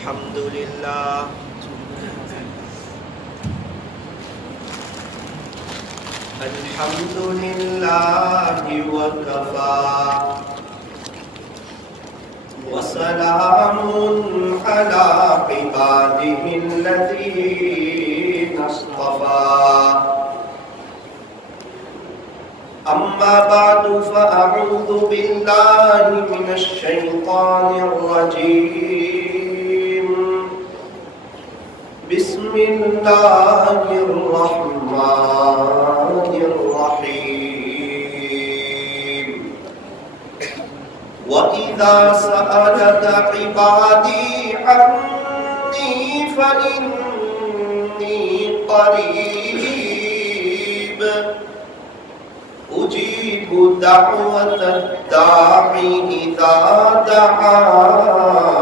الحمد لله الحمد لله وكفى وسلام على عباده الذين اصطفى أما بعد فأعوذ بالله من الشيطان الرجيم بسم الله الرحمن الرحيم وإذا سألك عبادي عني فإني قريب أجيب دعوة الداعي إذا دعان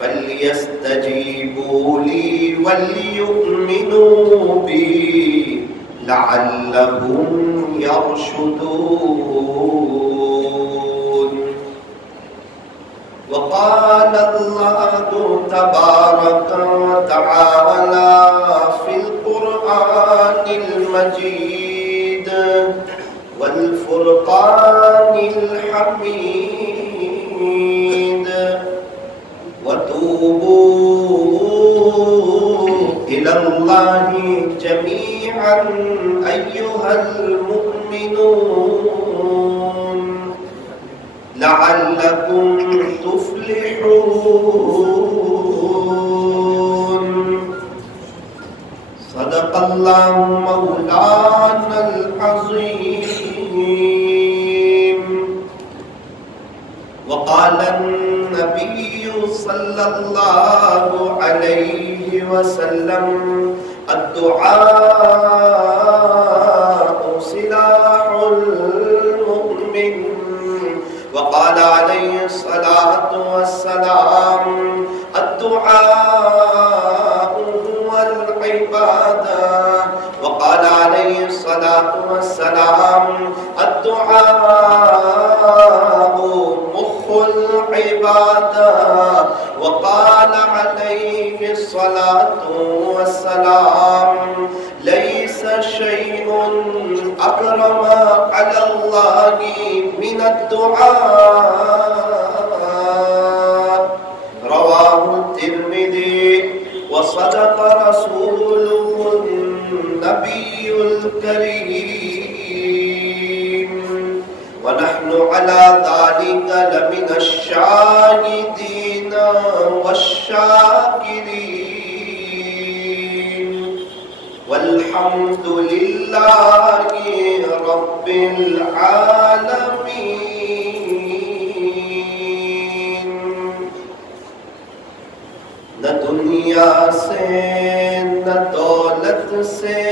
فليستجيبوا لي وليؤمنوا بي لعلهم يرشدون وقال الله تبارك وتعالى في القرآن المجيد والفرقان الحميد وتوبوا إلى الله جميعا أيها المؤمنون لعلكم تفلحون صدق الله مولانا العظيم وقال النبي صلى الله عليه وسلم الدعاء سلاح المؤمن وقال عليه الصلاة والسلام الدعاء هو العبادة وقال عليه الصلاة والسلام الدعاء مخ العبادة وقال عليه الصلاة والسلام ليس شيء أكرم على الله من الدعاء رواه الترمذي وصدق رسوله النبي الكريم ونحن على ذلك لمن الشاهدين والشاكرين والحمد لله رب العالمين نہ دنیا سے نہ دولت سے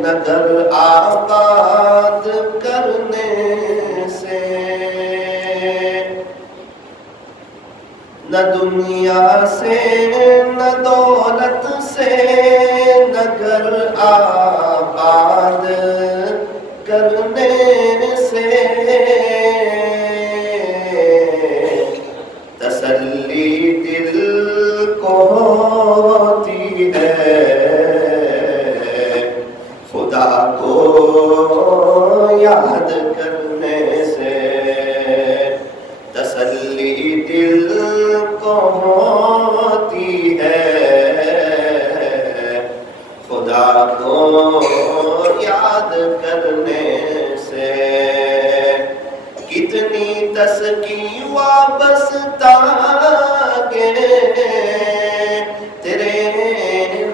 نہ در آباد کرنے سے نہ دنیا سے نہ دولت سے نہ گھر آباد کرنے سے تسلی دل کو ہوتی ہے خدا کو یاد کرنے سے تسلی دل کو ہوتی ہے خدا کو یاد کرنے سے کتنی تسکین وابستہ گے تیرے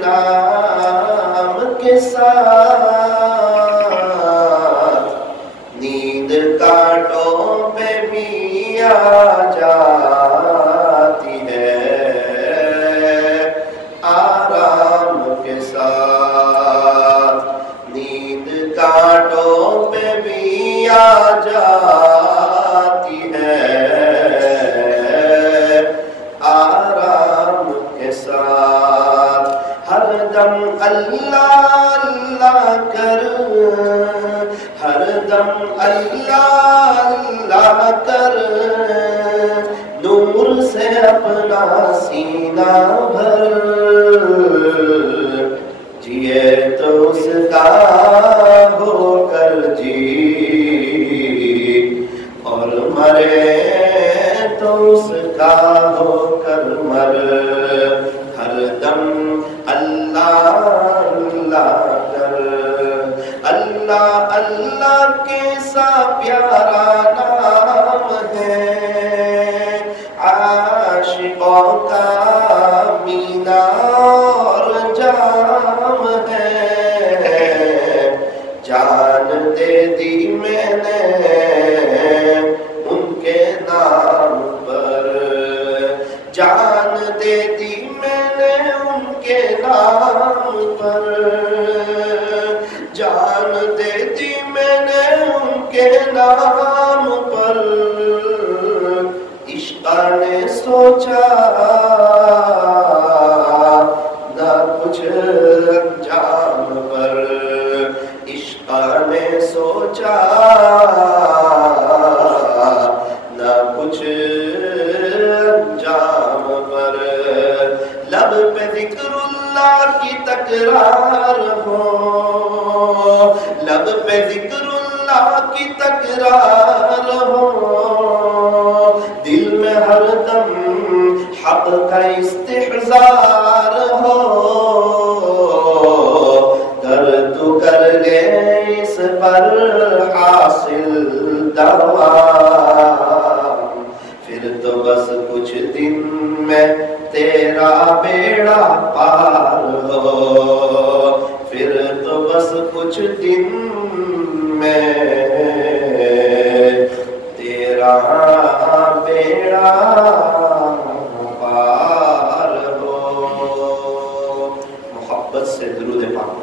نام کے ساتھ نیند کاٹوں پہ بھی آ جاتی ہے آرام کے ساتھ نیند کاٹوں پہ بھی آ جاتی ہے آرام کے ساتھ ہر دم اللہ اللہ کر ہر دم اللہ اللہ کر اپنا سینہ بھر جیے تو اس کا ہو کر جی اور مرے تو اس کا ہو کر مر ہر دم اللہ اللہ کر اللہ اللہ کیسا پیارا نام ہے عاشقوں کا مینا اور جام ہے جان دے دی میں نے ان کے نام پر جان دے دی میں نے ان کے نام پر جان دے دی میں نے ان کے نام پر عشق نے سوچا نہ کچھ انجام پر عشق نے سوچا نہ کچھ انجام پر لب پہ ذکر اللہ کی تکرار ہو لب پہ ذکر اللہ کی تکرار ہو دل میں ہر دم حق کا استحضار ہو کر تو کر لے اس پر حاصل دوام پھر تو بس کچھ دن میں تیرا بیڑا پار ہو پھر تو بس کچھ دن میں تیرا بیڑا پار ہو محبت سے درود پاک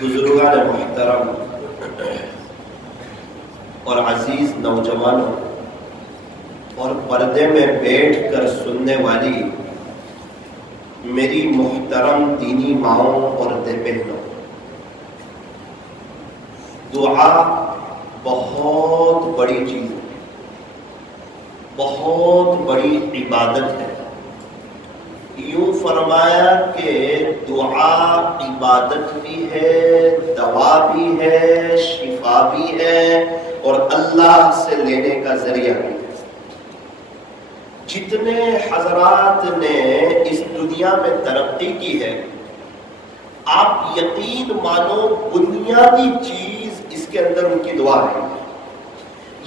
بزرگان محترم اور عزیز نوجوانوں اور پردے میں بیٹھ کر سننے والی میری محترم دینی ماؤں اور بہنوں دعا بہت بڑی چیز ہے بہت بڑی عبادت ہے یوں فرمایا کہ دعا عبادت بھی ہے دوا بھی ہے شفا بھی ہے اور اللہ سے لینے کا ذریعہ بھی ہے جتنے حضرات نے اس دنیا میں ترقی کی ہے آپ یقین مانو بنیادی چیز اس کے اندر ان کی دعا ہے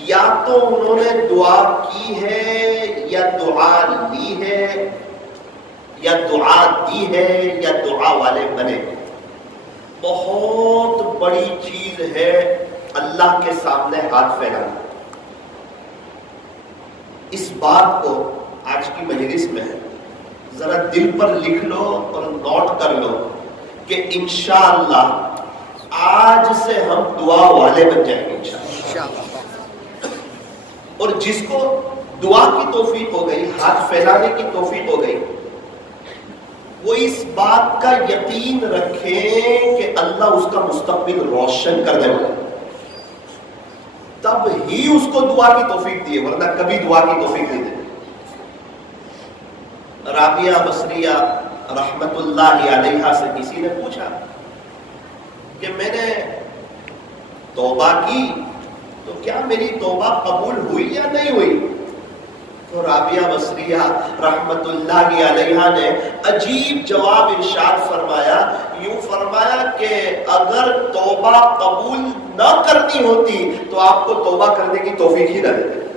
یا تو انہوں نے دعا کی ہے یا دعا لی ہے یا دعا دی ہے یا دعا والے بنے بہت بڑی چیز ہے اللہ کے سامنے ہاتھ پھیلانا اس بات کو آج کی مجلس میں ذرا دل پر لکھ لو اور نوٹ کر لو کہ انشاءاللہ آج سے ہم دعا والے بن جائیں گے انشاءاللہ اور جس کو دعا کی توفیق ہو گئی ہاتھ پھیلانے کی توفیق ہو گئی وہ اس بات کا یقین رکھیں کہ اللہ اس کا مستقبل روشن کرنے والا ہے تب ہی اس کو دعا کی توفیق دیے ورنہ کبھی دعا کی توفیق نہیں دے رابعہ بصریہ رحمت اللہ علیہا سے کسی نے پوچھا کہ میں نے توبہ کی تو کیا میری توبہ قبول ہوئی یا نہیں ہوئی تو رابعہ بصریہ رحمت اللہ علیہا نے عجیب جواب ارشاد فرمایا یوں فرمایا کہ اگر توبہ قبول نہ کرنی ہوتی تو آپ کو توبہ کرنے کی توفیق ہی نہ دیتے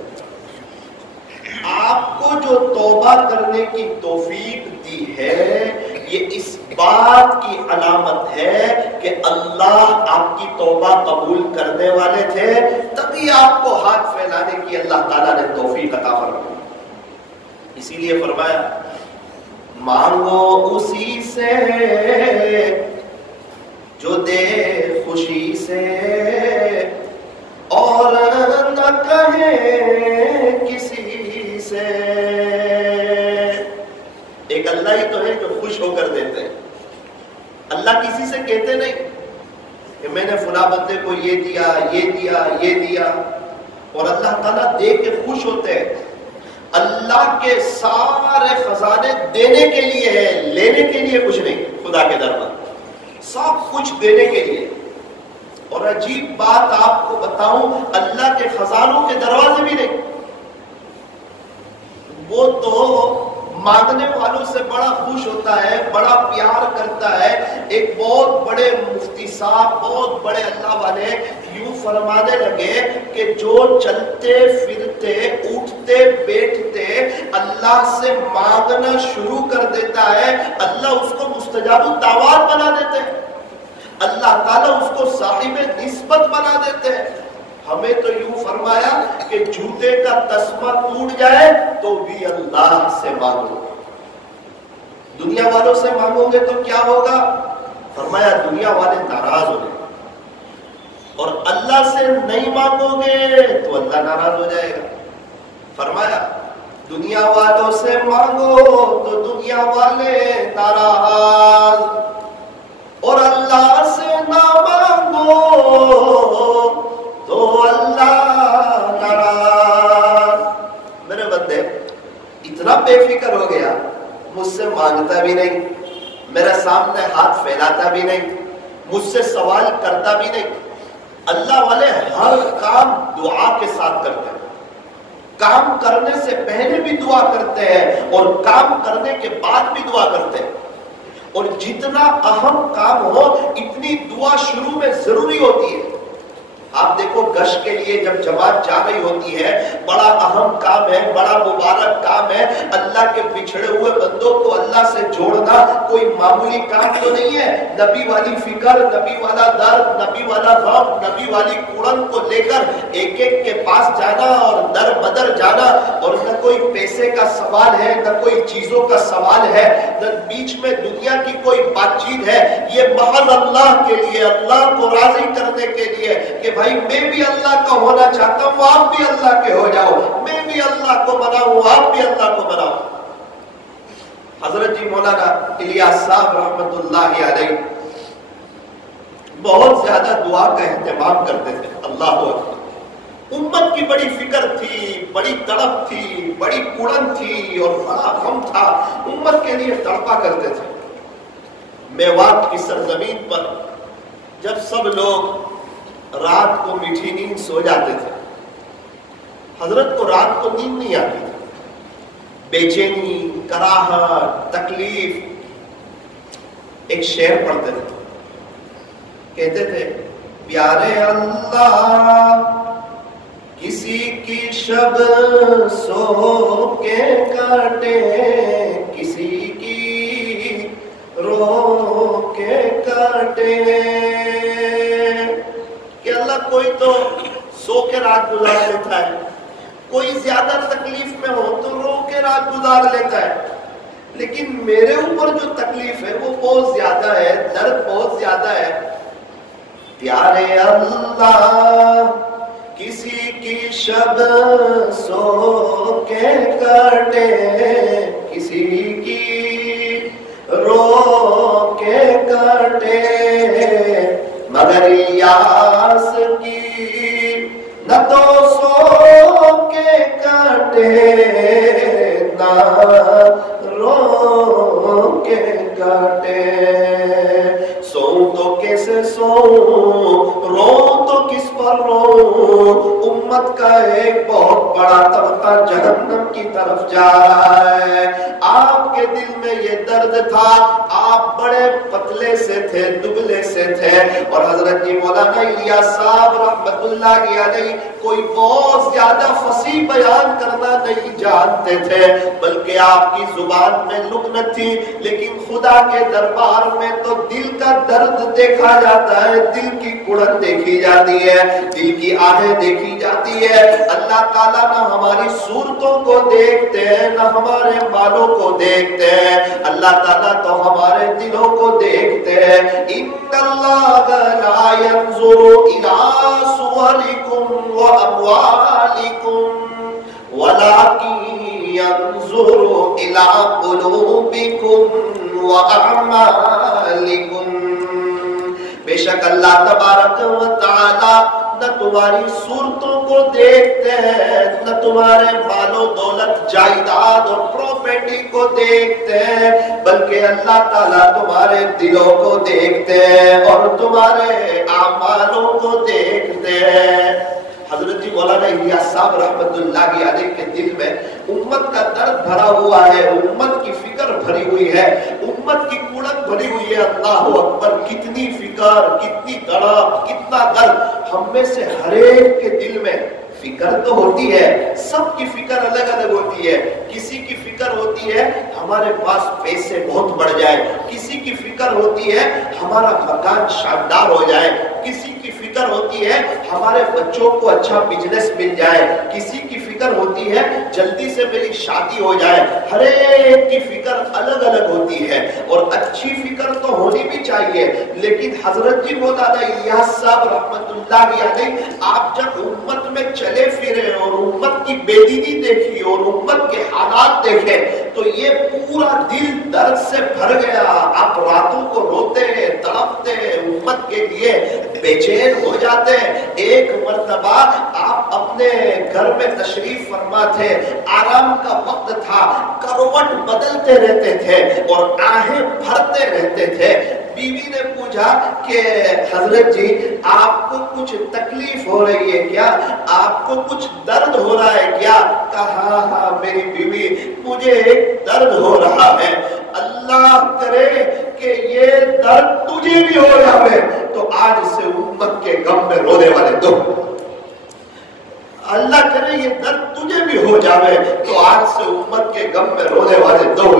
آپ کو جو توبہ کرنے کی توفیق دی ہے یہ اس بات کی علامت ہے کہ اللہ آپ کی توبہ قبول کرنے والے تھے تبھی آپ کو ہاتھ پھیلانے کی اللہ تعالیٰ نے توفیق عطا فرمائی اسی لیے فرمایا مانگو اسی سے جو دے خوشی سے اور نہ کہے کسی سے ایک اللہ ہی تو ہے جو خوش ہو کر دیتے ہیں اللہ کسی سے کہتے نہیں کہ میں نے فلاں بندے کو یہ دیا، یہ دیا، یہ دیا، اور اللہ تعالیٰ دے کے خوش ہوتے ہیں۔ اللہ کے سارے خزانے دینے کے لیے ہے، لینے کے لیے کچھ نہیں۔ خدا کے در پر سب کچھ دینے کے لیے۔ اور عجیب بات آپ کو بتاؤں، اللہ کے خزانوں کے دروازے بھی نہیں، وہ تو مانگنے والوں سے بڑا خوش ہوتا ہے، بڑا پیار کرتا ہے۔ ایک بہت بڑے مفتی صاحب، بہت بڑے اللہ والے یوں فرمانے لگے کہ جو چلتے پھرتے اٹھتے بیٹھتے اللہ سے مانگنا شروع کر دیتا ہے، اللہ اس کو مستجاب الدعوات بنا دیتے ہیں، اللہ تعالیٰ اس کو صاحب نسبت بنا دیتے ہیں۔ ہمیں تو یوں فرمایا کہ جوتے کا تسمہ ٹوٹ جائے تو بھی اللہ سے مانگو۔ دنیا والوں سے مانگو گے تو کیا ہوگا؟ فرمایا دنیا والے ناراض ہو گئے، اور اللہ سے نہیں مانگو گے تو اللہ ناراض ہو جائے گا۔ فرمایا دنیا والوں سے مانگو تو دنیا والے ناراض، اور اللہ سے نہ مانگو تو اللہ ناراض۔ میرے بندے اتنا بے فکر ہو گیا، مجھ سے مانگتا بھی نہیں، میرے سامنے ہاتھ پھیلاتا بھی نہیں، مجھ سے سوال کرتا بھی نہیں۔ اللہ والے ہر کام دعا کے ساتھ کرتے ہیں، کام کرنے سے پہلے بھی دعا کرتے ہیں اور کام کرنے کے بعد بھی دعا کرتے ہیں، اور جتنا اہم کام ہو اتنی دعا شروع میں ضروری ہوتی ہے۔ آپ دیکھو گشت کے لیے جب جماعت جا رہی ہوتی ہے، بڑا اہم کام ہے، بڑا مبارک کام ہے، اللہ کے بچھڑے ہوئے بندوں کو اللہ سے جوڑنا کوئی معمولی کام تو نہیں ہے۔ نبی والی فکر، نبی والا درد، نبی والا غم، نبی والی کوڑن کو لے کر ایک ایک کے پاس جانا اور در بدر جانا، اور نہ کوئی پیسے کا سوال ہے، نہ کوئی چیزوں کا سوال ہے، نہ بیچ میں دنیا کی کوئی بات چیت ہے، یہ محض اللہ کے لیے، اللہ کو راضی کرنے کے لیے کہ بھائی میں بھی اللہ کا ہونا چاہتا ہوں، آپ بھی اللہ کے ہو جاؤ، میں بھی اللہ کو مناؤں، آپ بھی اللہ کو مناؤ۔ حضرت جی مولانا الیاس صاحب رحمت اللہ علیہ بہت زیادہ دعا کا اہتمام کرتے تھے۔ اللہ اکبر، امت کی بڑی فکر تھی، بڑی تڑپ تھی، بڑی کڑن تھی اور بڑا غم تھا، امت کے لیے تڑپا کرتے تھے۔ میوات کی سرزمین پر جب سب لوگ رات کو میٹھی نیند سو جاتے تھے، حضرت کو رات کو نیند نہیں آتی تھی، بے چینی، کراہٹ، تکلیف۔ ایک شعر پڑھتے تھے، کہتے تھے پیارے اللہ کسی کی شب سو کے کاٹے، کسی کی رو کے کاٹے، کہ اللہ کوئی تو سو کے رات گزار لیتا ہے، کوئی زیادہ تکلیف میں ہو تو رو کے رات گزار لیتا ہے، لیکن میرے اوپر جو تکلیف ہے وہ بہت زیادہ ہے، درد بہت زیادہ ہے۔ پیارے اللہ کسی کی شب سو کے کاٹے، کسی کی رو کے کاٹے، مگر الیاس کی نہ تو سو کے کاٹے نہ رو کے کاٹے۔ سو تو کیسے سو، رو تو کس پر رو؟ امت کا ایک بہت بڑا طبقہ جہنم کی طرف جا رہا ہے۔ آپ کے دل میں یہ درد تھا، آپ بڑے پتلے سے تھے، دبلے سے تھے، اور حضرت مولانا الیاس صاحب رحمت اللہ علیہ کوئی بہت زیادہ فصیح بیان کرنا نہیں جانتے تھے، بلکہ آپ کی زبان میں لکنت تھی، لیکن خدا کے دربار میں تو دل کا درد دیکھا جاتا ہے، دل کی کڑن دیکھی جاتی ہے، دل کی آہیں دیکھی جاتی ہے۔ اللہ تعالیٰ نہ ہماری صورتوں کو دیکھتے ہیں، نہ ہمارے مالوں کو دیکھتے ہیں، اللہ تعالیٰ تو ہمارے دلوں کو دیکھتے ہیں۔ ان اللہ لا ينظر الى صورکم واموالکم ولكن ينظر الى قلوبکم واعمالکم۔ بے شک اللہ تبارک و تعالی نہ تمہاری صورتوں کو دیکھتے ہیں، نہ تمہارے مال و دولت، جائیداد اور پراپرٹی کو دیکھتے ہیں، بلکہ اللہ تعالیٰ تمہارے دلوں کو دیکھتے ہیں اور تمہارے اعمالوں کو دیکھتے ہیں۔ حضرت جی مولانا الیاس صاحب رحمت اللہ علیہ کے دل میں امت کا درد بھرا ہوا ہے، امت کی فکر بھری ہوئی ہے، امت کی کڑک بھری ہوئی ہے۔ اللہ اکبر، کتنی فکر، کتنی تڑپ، کتنا درد ہم میں سے ہر ایک کے دل میں۔ فکر تو ہوتی ہے، سب کی فکر الگ الگ ہوتی ہے۔ کسی کی فکر ہوتی ہے ہمارے پاس پیسے بہت بڑھ جائے، کسی کی فکر ہوتی ہے ہمارا مکان شاندار ہو جائے، کسی کی فکر ہوتی ہے ہمارے بچوں کو اچھا بزنس مل جائے، کسی کی فکر ہوتی ہے جلدی سے میری شادی ہو جائے۔ ہر ایک کی فکر الگ الگ ہوتی ہے اور اچھی فکر تو ہونی بھی چاہیے، لیکن حضرت جی مولانا الیاس صاحب رحمت اللہ علیہ آپ جب امت میں چلے پھرے اور امت کی بے دینی دیکھی اور امت کے حالات دیکھے تو یہ پورا دل درد سے بھر گیا۔ آپ راتوں کو روتے تڑپتے، امت کے لیے بے چین ہو جاتے۔ ایک مرتبہ آپ اپنے گھر میں تشریف فرما تھے، آرام کا وقت تھا، کروٹ بدلتے رہتے تھے اور آہیں بھرتے رہتے تھے۔ بیوی نے پوچھا کہ حضرت جی آپ کو کچھ تکلیف ہو رہی ہے کیا، آپ کو کچھ درد ہو رہا ہے کیا؟ کہا ہاں میری بیوی مجھے ایک درد ہو رہا ہے، اللہ کرے کہ یہ درد تجھے بھی ہو جاوے تو آج سے امت کے غم میں رونے والے دو، اللہ کرے یہ درد تجھے بھی ہو جاوے تو آج سے امت کے غم میں رونے والے دو۔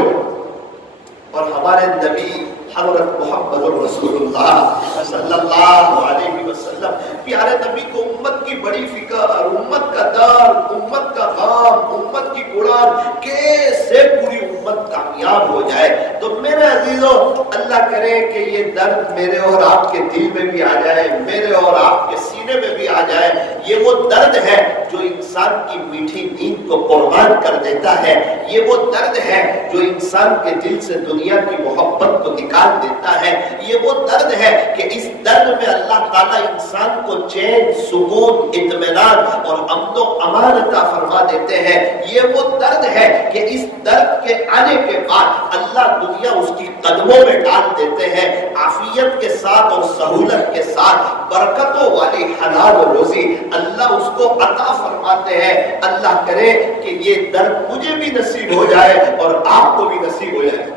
اور ہمارے نبی حضرت محمد رسول اللہ صلی اللہ علیہ وسلم، پیارے نبی کو امت کی بڑی فکر، امت کا درد، امت کا غم، امت کی گڑان، کیسے پوری امت کامیاب ہو جائے۔ تو میرے عزیزوں، اللہ کرے کہ یہ درد میرے اور آپ کے دل میں بھی آ جائے، میرے اور آپ کے سینے میں بھی آ جائے۔ یہ وہ درد ہے جو انسان کی میٹھی نیند کو قربان کر دیتا ہے، یہ وہ درد ہے جو انسان کے دل سے دنیا کی محبت کو نکال دیتا ہے، یہ وہ درد ہے کہ اس درد میں اللہ تعالیٰ انسان کو چین، سکون، اطمینان اور امن و امان عطا فرما دیتے ہیں۔ یہ وہ درد ہے کہ اس درد کے آنے کے بعد اللہ دنیا اس کی قدموں میں ڈال دیتے ہیں، عافیت کے ساتھ اور سہولت کے ساتھ برکتوں والی حلال روزی اللہ اس کو عطا فرماتے ہیں۔ اللہ کرے کہ یہ درد مجھے بھی نصیب ہو جائے اور آپ کو بھی نصیب ہو جائے۔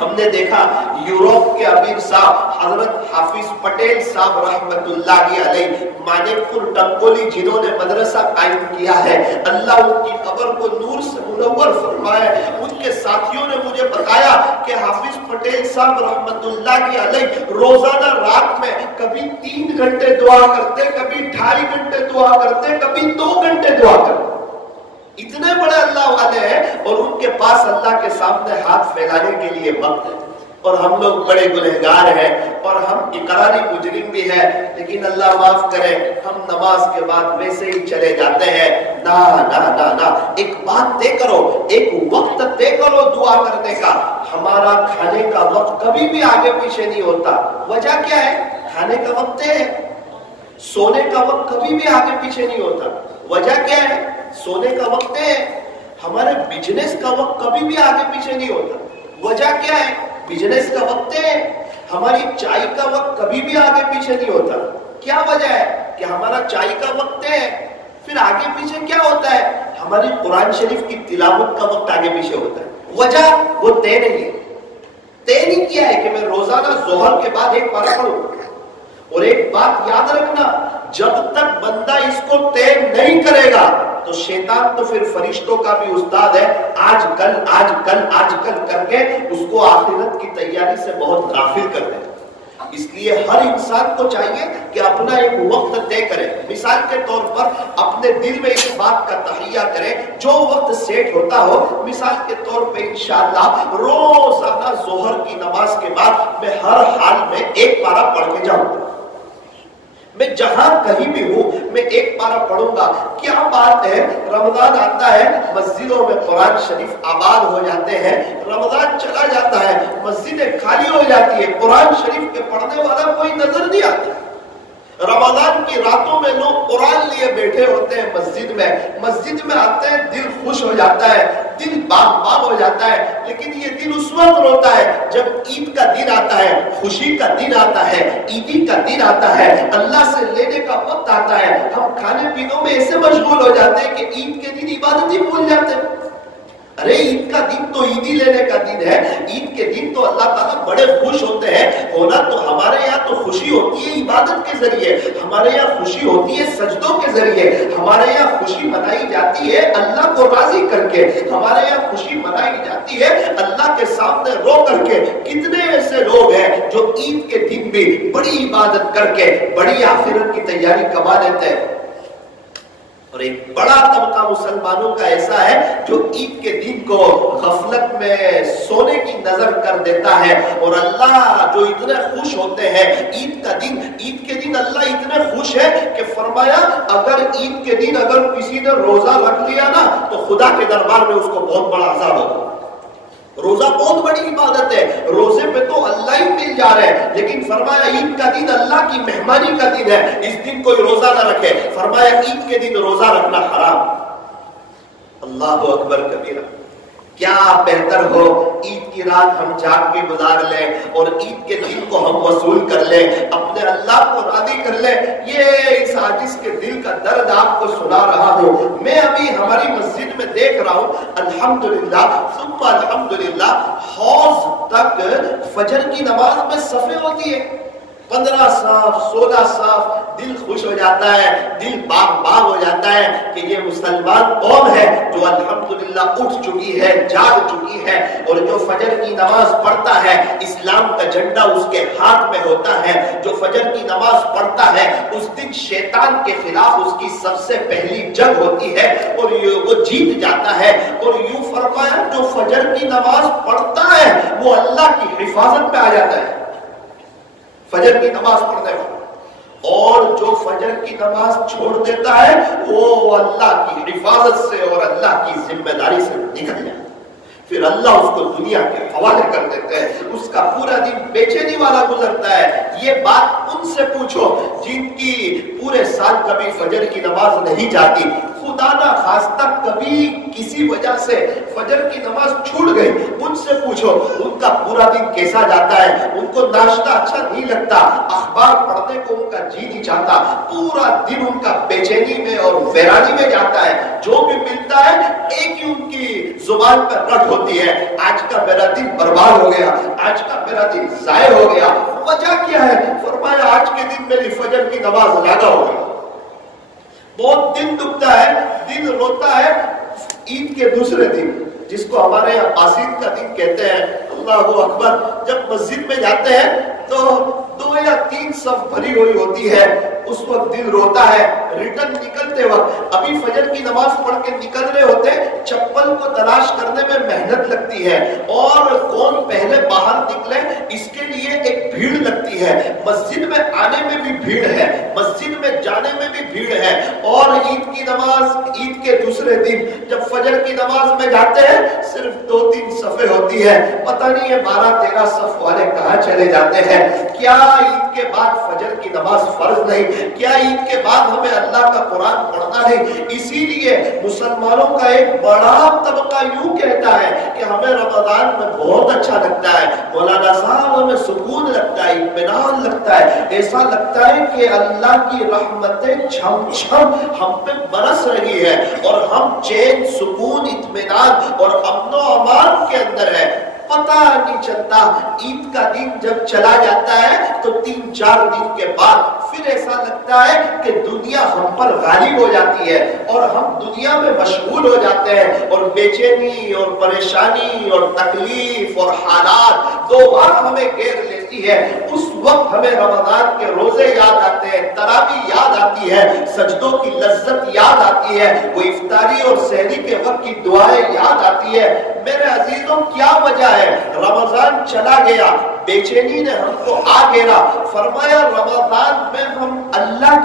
ہم نے دیکھا یوروپ کے امیر صاحب حضرت حافظ پٹیل صاحب رحمت اللہ علیہ مانک پور ٹنکولی، جنہوں نے مدرسہ قائم کیا ہے، اللہ ان کی قبر کو نور سے منور فرمائے۔ ان کے ساتھیوں نے مجھے بتایا کہ حافظ پٹیل صاحب رحمت اللہ علیہ روزانہ رات میں کبھی 3 گھنٹے دعا کرتے، کبھی 2.5 گھنٹے دعا کرتے، کبھی 2 گھنٹے دعا کرتے۔ اتنے بڑے اللہ والے ہیں اور ان کے پاس اللہ کے سامنے ہاتھ پھیلانے کے لیے وقت ہے۔ اور ہم لوگ بڑے گنہگار ہیں اور ہم اقراری مجرم بھی ہیں، لیکن اللہ معاف کرے ہم نماز کے بعد ویسے ہی چلے جاتے ہیں۔ نا نا نا نا، ایک بات طے کرو، ایک وقت طے کرو دعا کرنے کا۔ ہمارا کھانے کا وقت کبھی بھی آگے پیچھے نہیں ہوتا۔ وجہ کیا ہے؟ کھانے کا وقت طے ہے۔ سونے کا وقت کبھی بھی آگے پیچھے نہیں ہوتا۔ وجہ کیا ہے؟ سونے کا وقت ہے۔ ہمارے بزنس کا وقت کبھی بھی آگے پیچھے نہیں ہوتا۔ وجہ کیا ہے؟ بزنس کا وقت ہے۔ ہماری چائے کا وقت کبھی بھی آگے پیچھے نہیں ہوتا۔ کیا وجہ ہے؟ کہ ہمارا چائے کا وقت ہے۔ پھر آگے پیچھے کیا ہوتا ہے؟ ہماری قرآن شریف کی تلاوت کا وقت آگے پیچھے ہوتا ہے۔ وجہ وہ طے نہیں ہے۔ طے نہیں کیا ہے کہ میں روزانہ ظہر کے بعد ایک پارہ پڑھوں۔ اور ایک بات یاد رکھنا، جب تک بندہ اس کو طے نہیں کرے گا تو شیطان تو پھر فرشتوں کا بھی استاد ہے، آج کل آج کل آج کل کر کے اس کو آخرت کی تیاری سے بہت غافل کر دے۔ اس لیے ہر انسان کو چاہیے کہ اپنا ایک وقت طے کرے۔ مثال کے طور پر اپنے دل میں اس بات کا تہیہ کرے، جو وقت سیٹ ہوتا ہو، مثال کے طور پہ انشاءاللہ روزانہ ظہر کی نماز کے بعد میں ہر حال میں ایک پارہ پڑھ کے جاؤں، میں جہاں کہیں بھی ہوں میں ایک پارہ پڑھوں گا. کیا بات ہے, رمضان آتا ہے مسجدوں میں قرآن شریف آباد ہو جاتے ہیں, رمضان چلا جاتا ہے مسجدیں خالی ہو جاتی ہے, قرآن شریف کے پڑھنے والا کوئی نظر نہیں آتا. رمضان کی راتوں میں لوگ قرآن لیے بیٹھے ہوتے ہیں مسجد میں آتے ہیں, دل خوش ہو جاتا ہے, دل باغ ہو جاتا ہے. لیکن یہ دل اس وقت روتا ہے جب عید کا دن آتا ہے, خوشی کا دن آتا ہے, عیدی کا دن آتا ہے, اللہ سے لینے کا وقت آتا ہے. ہم کھانے پینوں میں ایسے مشغول ہو جاتے ہیں کہ عید کے دن عبادت ہی بھول جاتے ہیں. ارے عید کا دن تو عیدی لینے کا دن ہے, عید کے دن تو اللہ تعالیٰ بڑے خوش ہوتے ہیں. ہونا تو ہمارے یہاں تو خوشی ہوتی ہے عبادت کے ذریعے, ہمارے یہاں خوشی ہوتی ہے سجدوں کے ذریعے, ہمارے یہاں خوشی منائی جاتی ہے اللہ کو راضی کر کے, ہمارے یہاں خوشی منائی جاتی ہے اللہ کے سامنے رو کر کے. کتنے ایسے لوگ ہیں جو عید کے دن بھی بڑی عبادت کر کے بڑی آخرت کی تیاری کما لیتے ہیں. اور ایک بڑا طبقہ مسلمانوں کا ایسا ہے جو عید کے دن کو غفلت میں سونے کی نظر کر دیتا ہے. اور اللہ جو اتنے خوش ہوتے ہیں عید کے دن اللہ اتنے خوش ہے کہ فرمایا اگر عید کے دن اگر کسی نے روزہ رکھ لیا نا تو خدا کے دربار میں اس کو بہت بڑا عذاب ہوگا. روزہ بہت بڑی عبادت ہے, روزے پہ تو اللہ ہی مل جا رہے ہیں, لیکن فرمایا عید کا دن اللہ کی مہمانی کا دن ہے, اس دن کوئی روزہ نہ رکھے. فرمایا عید کے دن روزہ رکھنا حرام. اللہ اکبر کبیرہ. کیا بہتر ہو عید کی رات ہم جاگ کے گزار لیں اور عید کے دن کو ہم وصول کر لیں, اپنے اللہ کو راضی کر لیں. یہ اس عاجز کے دل کا درد آپ کو سنا رہا ہوں. میں ابھی ہماری مسجد میں دیکھ رہا ہوں الحمدللہ ثم الحمدللہ حوض تک فجر کی نماز میں صفیں ہوتی ہے, 15 صاف 16 صاف. دل خوش ہو جاتا ہے, دل باغ ہو جاتا ہے کہ یہ مسلمان قوم ہے جو الحمدللہ اٹھ چکی ہے, جاگ چکی ہے, اور جو فجر کی نماز پڑھتا ہے اسلام کا جھنڈا اس کے ہاتھ میں ہوتا ہے. جو فجر کی نماز پڑھتا ہے اس دن شیطان کے خلاف اس کی سب سے پہلی جنگ ہوتی ہے اور وہ جیت جاتا ہے. اور یوں فرمایا جو فجر کی نماز پڑھتا ہے وہ اللہ کی حفاظت میں آ جاتا ہے فجر کی نماز پڑھنے والا, اور جو فجر کی نماز چھوڑ دیتا ہے وہ اللہ کی حفاظت سے اور اللہ کی ذمہ داری سے نکل جاتا ہے. پھر اللہ اس کو دنیا کے حوالے کر دیتے ہیں, اس کا پورا دن بے چینی والا گزرتا ہے. یہ بات ان سے پوچھو جن کی پورے سال کبھی فجر کی نماز نہیں جاتی, خدا نہ خواستہ کبھی کسی وجہ سے فجر کی نماز چھوٹ گئی, ان سے پوچھو ان کا پورا دن کیسا جاتا ہے. ان کو ناشتہ اچھا نہیں لگتا, اخبار پڑھنے کو ان کا جی نہیں چاہتا, پورا دن ان کا بے چینی میں اور ویرانی میں جاتا ہے. جو بھی ملتا ہے ایک ہی ان کی زبان پر رٹ ہوتی ہے, آج کا میرا دن برباد ہو گیا, آج کا میرا دن ضائع ہو گیا. وجہ کیا ہے؟ فرمایا آج کے دن میری فجر کی نماز لاگا ہو گئی. بہت دل دکھتا ہے, دل روتا ہے عید کے دوسرے دن, جس کو ہمارے یہاں قاصد کا دن کہتے ہیں. اللہ اکبر. جب مسجد میں جاتے ہیں تو 2 یا 3 صف بھری ہوئی ہوتی ہے, اس وقت دل روتا ہے. ریٹرن نکلتے وقت ابھی فجر کی نماز پڑھ کے نکل رہے ہوتے, چپل کو تلاش کرنے میں محنت لگتی ہے اور کون پہلے باہر نکلے اس کے لیے ایک بھیڑ لگتی ہے. مسجد میں آنے میں بھی بھیڑ ہے, مسجد میں جانے میں بھی بھیڑ ہے. اور عید کی نماز, عید کے دوسرے دن جب فجر کی نماز میں جاتے ہیں صرف 2-3 صفیں ہوتی ہے. پتہ نہیں ہے 12-13 صف والے کہاں چلے جاتے ہیں. کیا عید کے بعد فجر کی نماز فرض نہیں؟ کیا عید کے بعد ہمیں اللہ کا قرآن پڑھنا نہیں؟ اسی لیے مسلمانوں کا ایک بڑا طبقہ یوں کہتا ہے کہ ہمیں رمضان میں بہت اچھا لگتا ہے, مولانا صاحب ہمیں سکون لگتا ہے, اطمینان لگتا ہے, ایسا لگتا ہے کہ اللہ کی رحمتیں چھم چھم ہم پہ برس رہی ہے اور ہم چین سکون اطمینان اور امن و امان کے اندر ہے. پتہ نہیں چلتا. عید کا دن جب چلا جاتا ہے تو 3-4 دن کے بعد پھر ایسا لگتا ہے کہ دنیا ہم پر غالب ہو جاتی ہے اور ہم دنیا میں مشغول ہو جاتے ہیں, اور بے چینی اور پریشانی اور تکلیف اور حالات 2 بار ہمیں گھیر لیتی ہے. اس وقت ہمیں رمضان کے روزے یاد آتے ہیں, تراویح یاد آتی ہے, سجدوں کی لذت یاد آتی ہے, وہ افطاری اور سحری کے وقت کی دعائیں یاد آتی ہے. میرے عزیزوں کیا وجہ ہے؟ رمضان چلا گیا, بے چینی نے ہم کو آ گھیرا. فرمایا رمضان میں ہم اللہ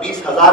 20,000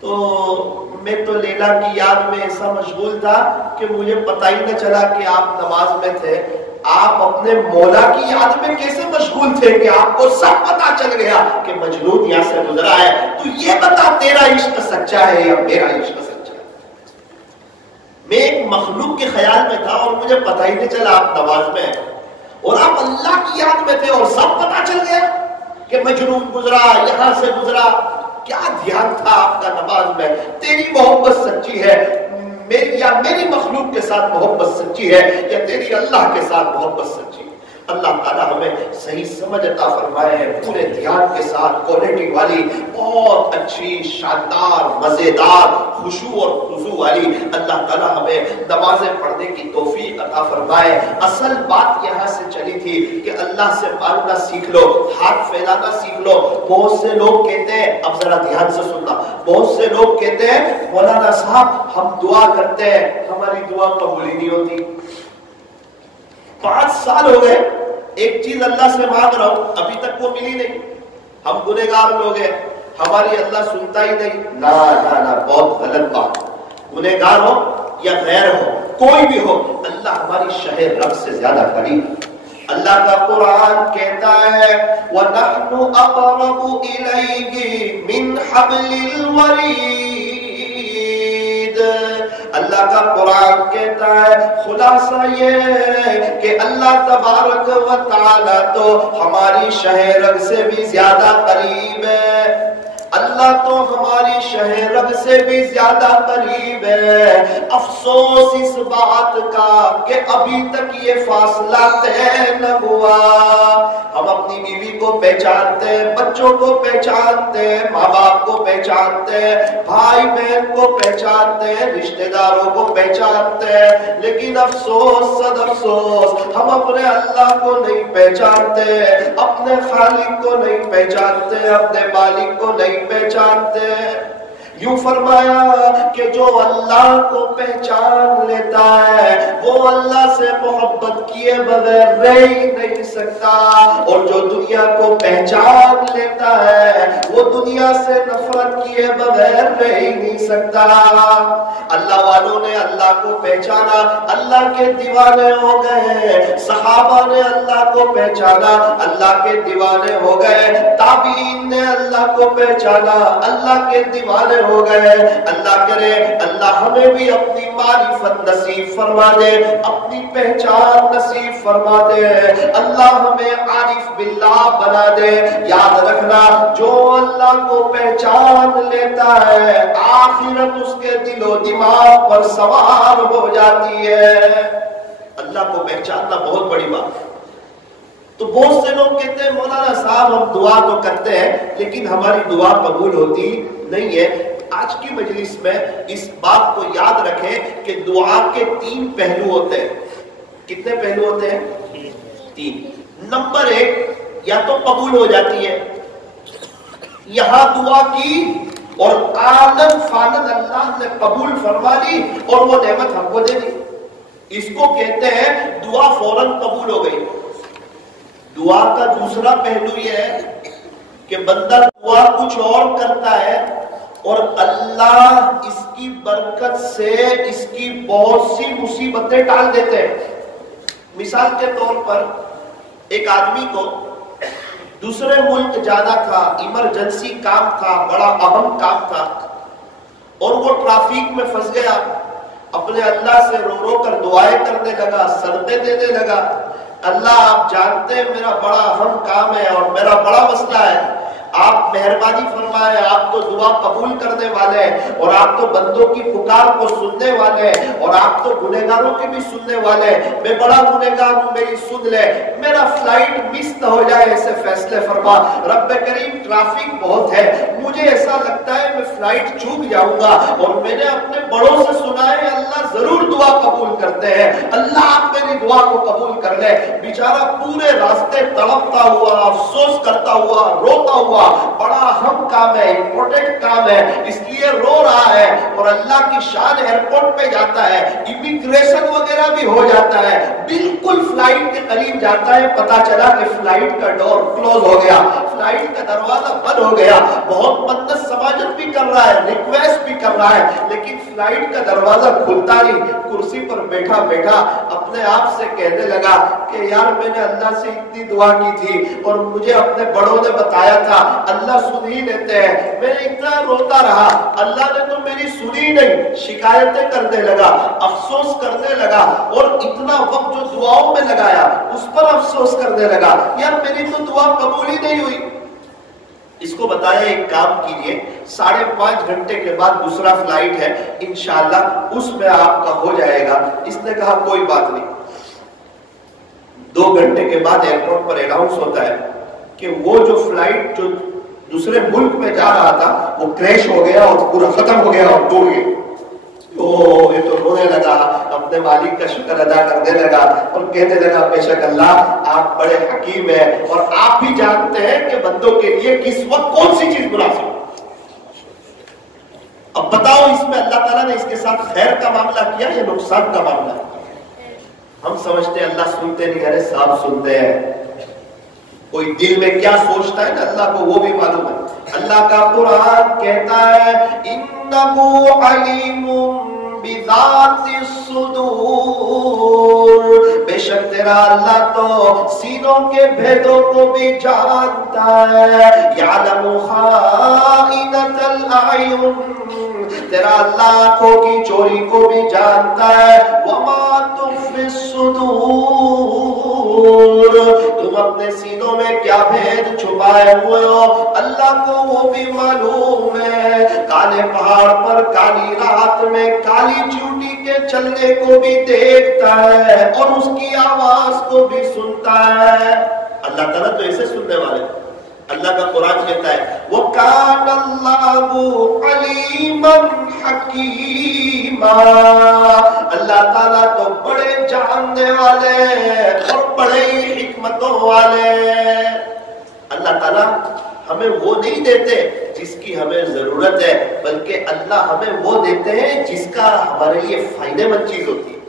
تو میں تو لیلا کی یاد میں ایسا مشغول تھا کہ مجھے پتہ ہی نہ چلا کہ آپ نماز میں تھے. آپ اپنے مولا کی یاد میں کیسے مشغول تھے کہ آپ کو سب پتا چل گیا کہ مجنون یہاں سے گزرا ہے. تو یہ بتا تیرا عشق سچا ہے یا میرا عشق سچا ہے. میں ایک مخلوق کے خیال میں تھا اور مجھے پتہ ہی نہیں چلا آپ نماز میں ہیں, اور آپ اللہ کی یاد میں تھے اور سب پتا چل گیا کہ مجنون گزرا, یہاں سے گزرا. کیا دھیان تھا آپ کا نماز میں. تیری محبت سچی ہے میری مخلوق کے ساتھ محبت سچی ہے یا تیری اللہ کے ساتھ محبت سچی ہے. اللہ تعالیٰ ہمیں صحیح سمجھ عطا فرمائے, پورے دھیان کے ساتھ کوالٹی والی بہت اچھی شاندار مزیدار خشوع اور خضوع والی اللہ تعالیٰ ہمیں نمازیں پڑھنے کی توفیق عطا فرمائے. اصل بات یہاں سے چلی تھی کہ اللہ سے مانگنا سیکھ لو, ہاتھ پھیلانا سیکھ لو. بہت سے لوگ کہتے ہیں, اب ذرا دھیان سے سننا, بہت سے لوگ کہتے ہیں مولانا صاحب ہم دعا کرتے ہیں ہماری دعا قبول ہی نہیں ہوتی. 5 سال ہو گئے ایک چیز اللہ سے مانگ رہا ہوں ابھی تک وہ ملی نہیں. ہم گنہگار لوگ ہیں, ہماری اللہ سنتا ہی نہیں. نا نا نا, بہت غلط بات. گنہگار ہو یا غیر ہو, کوئی بھی ہو, اللہ ہماری شہر رب سے زیادہ قریب. اللہ کا قرآن کہتا ہے وَنَحْنُ أَقْرَبُ إِلَيْهِ مِنْ حَبْلِ الْوَرِيدِ. اللہ کا قرآن کہتا ہے خلاصہ یہ ہے کہ اللہ تبارک و تعالی تو ہماری شہ رگ سے بھی زیادہ قریب ہے. اللہ تو ہماری شہ رگ سے بھی زیادہ قریب ہے. افسوس اس بات کا کہ ابھی تک یہ فاصلہ طے نہ ہوا. ہم اپنی بیوی کو پہچانتے ہیں, بچوں کو پہچانتے ہیں, ماں باپ کو پہچانتے ہیں, بھائی بہن کو پہچانتے ہیں, رشتہ داروں کو پہچانتے ہیں, لیکن افسوس صد افسوس ہم اپنے اللہ کو نہیں پہچانتے, اپنے خالق کو نہیں پہچانتے, اپنے مالک کو نہیں پہچانتے. یوں فرمایا کہ جو اللہ کو پہچان لیتا ہے وہ اللہ سے محبت کیے بغیر رہ ہی نہیں سکتا, اور جو دنیا کو پہچان لیتا ہے وہ دنیا سے نفرت کیے بغیر رہ ہی نہیں سکتا. اللہ والوں نے اللہ کو پہچانا, اللہ کے دیوانے ہو گئے. صحابہ نے اللہ کو پہچانا, اللہ کے دیوانے ہو گئے. تابعین نے اللہ کو پہچانا, اللہ کے دیوانے ہو گئے. اللہ کرے اللہ ہمیں بھی اپنی معرفت نصیب فرما دے, اپنی پہچان نصیب فرما دے. اللہ ہمیں عارف باللہ بنا دے. یاد رکھنا جو اللہ کو پہچان لیتا ہے آخرت اس کے دل و دماغ پر سوار ہو جاتی ہے. اللہ کو پہچاننا بہت بڑی بات ہے. تو بہت سے لوگ کہتے ہیں مولانا صاحب ہم دعا تو کرتے ہیں لیکن ہماری دعا قبول ہوتی نہیں ہے. آج کی مجلس میں اس بات کو یاد رکھیں کہ دعا کے 3 پہلو ہوتے ہیں. کتنے پہلو ہوتے ہیں؟ 3. نمبر 1, یا تو قبول ہو جاتی ہے, یہاں دعا کی اور آنن فانن اللہ نے قبول فرما لی اور وہ نعمت ہم کو دے دی. اس کو کہتے ہیں دعا فوراً قبول ہو گئی. دعا کا دوسرا پہلو یہ ہے کہ بندہ دعا کچھ اور کرتا ہے اور اللہ اس کی برکت سے اس کی بہت سی مصیبتیں ٹال دیتے ہیں. مثال کے طور پر ایک آدمی کو دوسرے ملک جانا تھا, ایمرجنسی کام تھا, بڑا اہم کام تھا, اور وہ ٹریفک میں پھنس گیا. اپنے اللہ سے رو رو کر دعائیں کرنے لگا, سردیں دینے لگا. اللہ آپ جانتے ہیں میرا بڑا اہم کام ہے اور میرا بڑا مسئلہ ہے, آپ مہربانی فرمائے, آپ تو دعا قبول کرنے والے ہیں اور آپ تو بندوں کی پکار کو سننے والے ہیں اور آپ تو گنہگاروں کی بھی سننے والے ہیں. میں بڑا گنہگار ہوں, میری سن لے, میرا فلائٹ مس نہ ہو جائے ایسے فیصلے فرما. رب کریم ٹریفک بہت ہے, مجھے ایسا لگتا ہے میں فلائٹ چوک جاؤں گا, اور میں نے اپنے بڑوں سے سنا ہے اللہ ضرور دعا قبول کرتے ہیں, اللہ آپ میری دعا کو قبول کر لے. بیچارہ پورے راستے تڑپتا ہوا, افسوس کرتا ہوا, روتا ہوا, بڑا اہم کام ہے, امپورٹنٹ کام ہے, اس لیے رو رہا ہے. اور اللہ کی شان ایئرپورٹ پہ جاتا ہے, امیگریشن وغیرہ بھی ہو جاتا ہے, بالکل فلائٹ کے قریب جاتا ہے, پتا چلا کہ فلائٹ کا ڈور کلوز ہو گیا, فلائٹ کا دروازہ بند ہو گیا. بہت مدد سماجت بھی کر رہا ہے, ریکویسٹ بھی کر رہا ہے, لیکن فلائٹ کا دروازہ کھلتا نہیں. کرسی پر بیٹھا بیٹھا اپنے آپ سے کہنے لگا کہ یار میں نے اللہ سے اتنی دعا کی تھی اور مجھے اپنے بڑوں نے بتایا تھا اللہ سن ہی لیتے ہیں, میں اتنا روتا رہا, اللہ نے تو میری سنی نہیں. شکایتیں کرنے لگا, افسوس کرنے لگا, اور اتنا وقت جو دعاؤں میں لگایا اس پر افسوس کرنے لگا, یار میری تو دعا قبول ہی نہیں ہوئی. اس کو بتایا ایک کام کیجئے, 5.5 گھنٹے کے بعد دوسرا فلائٹ ہے, انشاءاللہ اس میں آپ کا ہو جائے گا. اس نے کہا کوئی بات نہیں. 2 گھنٹے کے بعد ایئرپورٹ پر اناؤنس ہوتا ہے کہ وہ جو فلائٹ جو دوسرے ملک میں جا رہا تھا وہ کریش ہو گیا اور پورا ختم ہو گیا اور ٹوٹ گیا. یہ تو رونے لگا, اپنے مالک کا شکر ادا کرنے لگا اور کہنے لگا بے شک اللہ آپ بڑے حکیم ہیں اور آپ بھی جانتے ہیں کہ بندوں کے لیے کس وقت کون سی چیز مناسب. اب بتاؤ اس میں اللہ تعالیٰ نے اس کے ساتھ خیر کا معاملہ کیا یا نقصان کا معاملہ؟ ہم سمجھتے ہیں اللہ سنتے نہیں, ارے صاحب سنتے ہیں. کوئی دل میں کیا سوچتا ہے نا اللہ کو وہ بھی معلوم ہے. اللہ کا قرآن کہتا ہے انہ علیم بذات الصدور, بے شک تیرا اللہ تو سینوں کے بھیدوں کو بھی جانتا ہے. یعلم خائنۃ الاعین, تیرا اللہ آنکھوں کی چوری کو بھی جانتا ہے. وما تخفی الصدور, تم اپنے سینوں میں کیا بھید چھپائے ہوئے ہو اللہ کو وہ بھی معلوم ہے. کالے پہاڑ پر کالی رات میں کالی چیوٹی کے چلنے کو بھی دیکھتا ہے اور اس کی آواز کو بھی سنتا ہے. اللہ تعالیٰ تو ایسے سننے والے. اللہ کا قرآن کہتا ہے وَكَانَ اللَّهُ عَلِيمًا حَكِيمًا, اللہ تعالیٰ تو بڑے جاننے والے اور بڑے حکمتوں والے. اللہ تعالیٰ ہمیں وہ نہیں دیتے جس کی ہمیں ضرورت ہے, بلکہ اللہ ہمیں وہ دیتے ہیں جس کا ہمارے لیے فائدے مند چیز ہوتی ہے.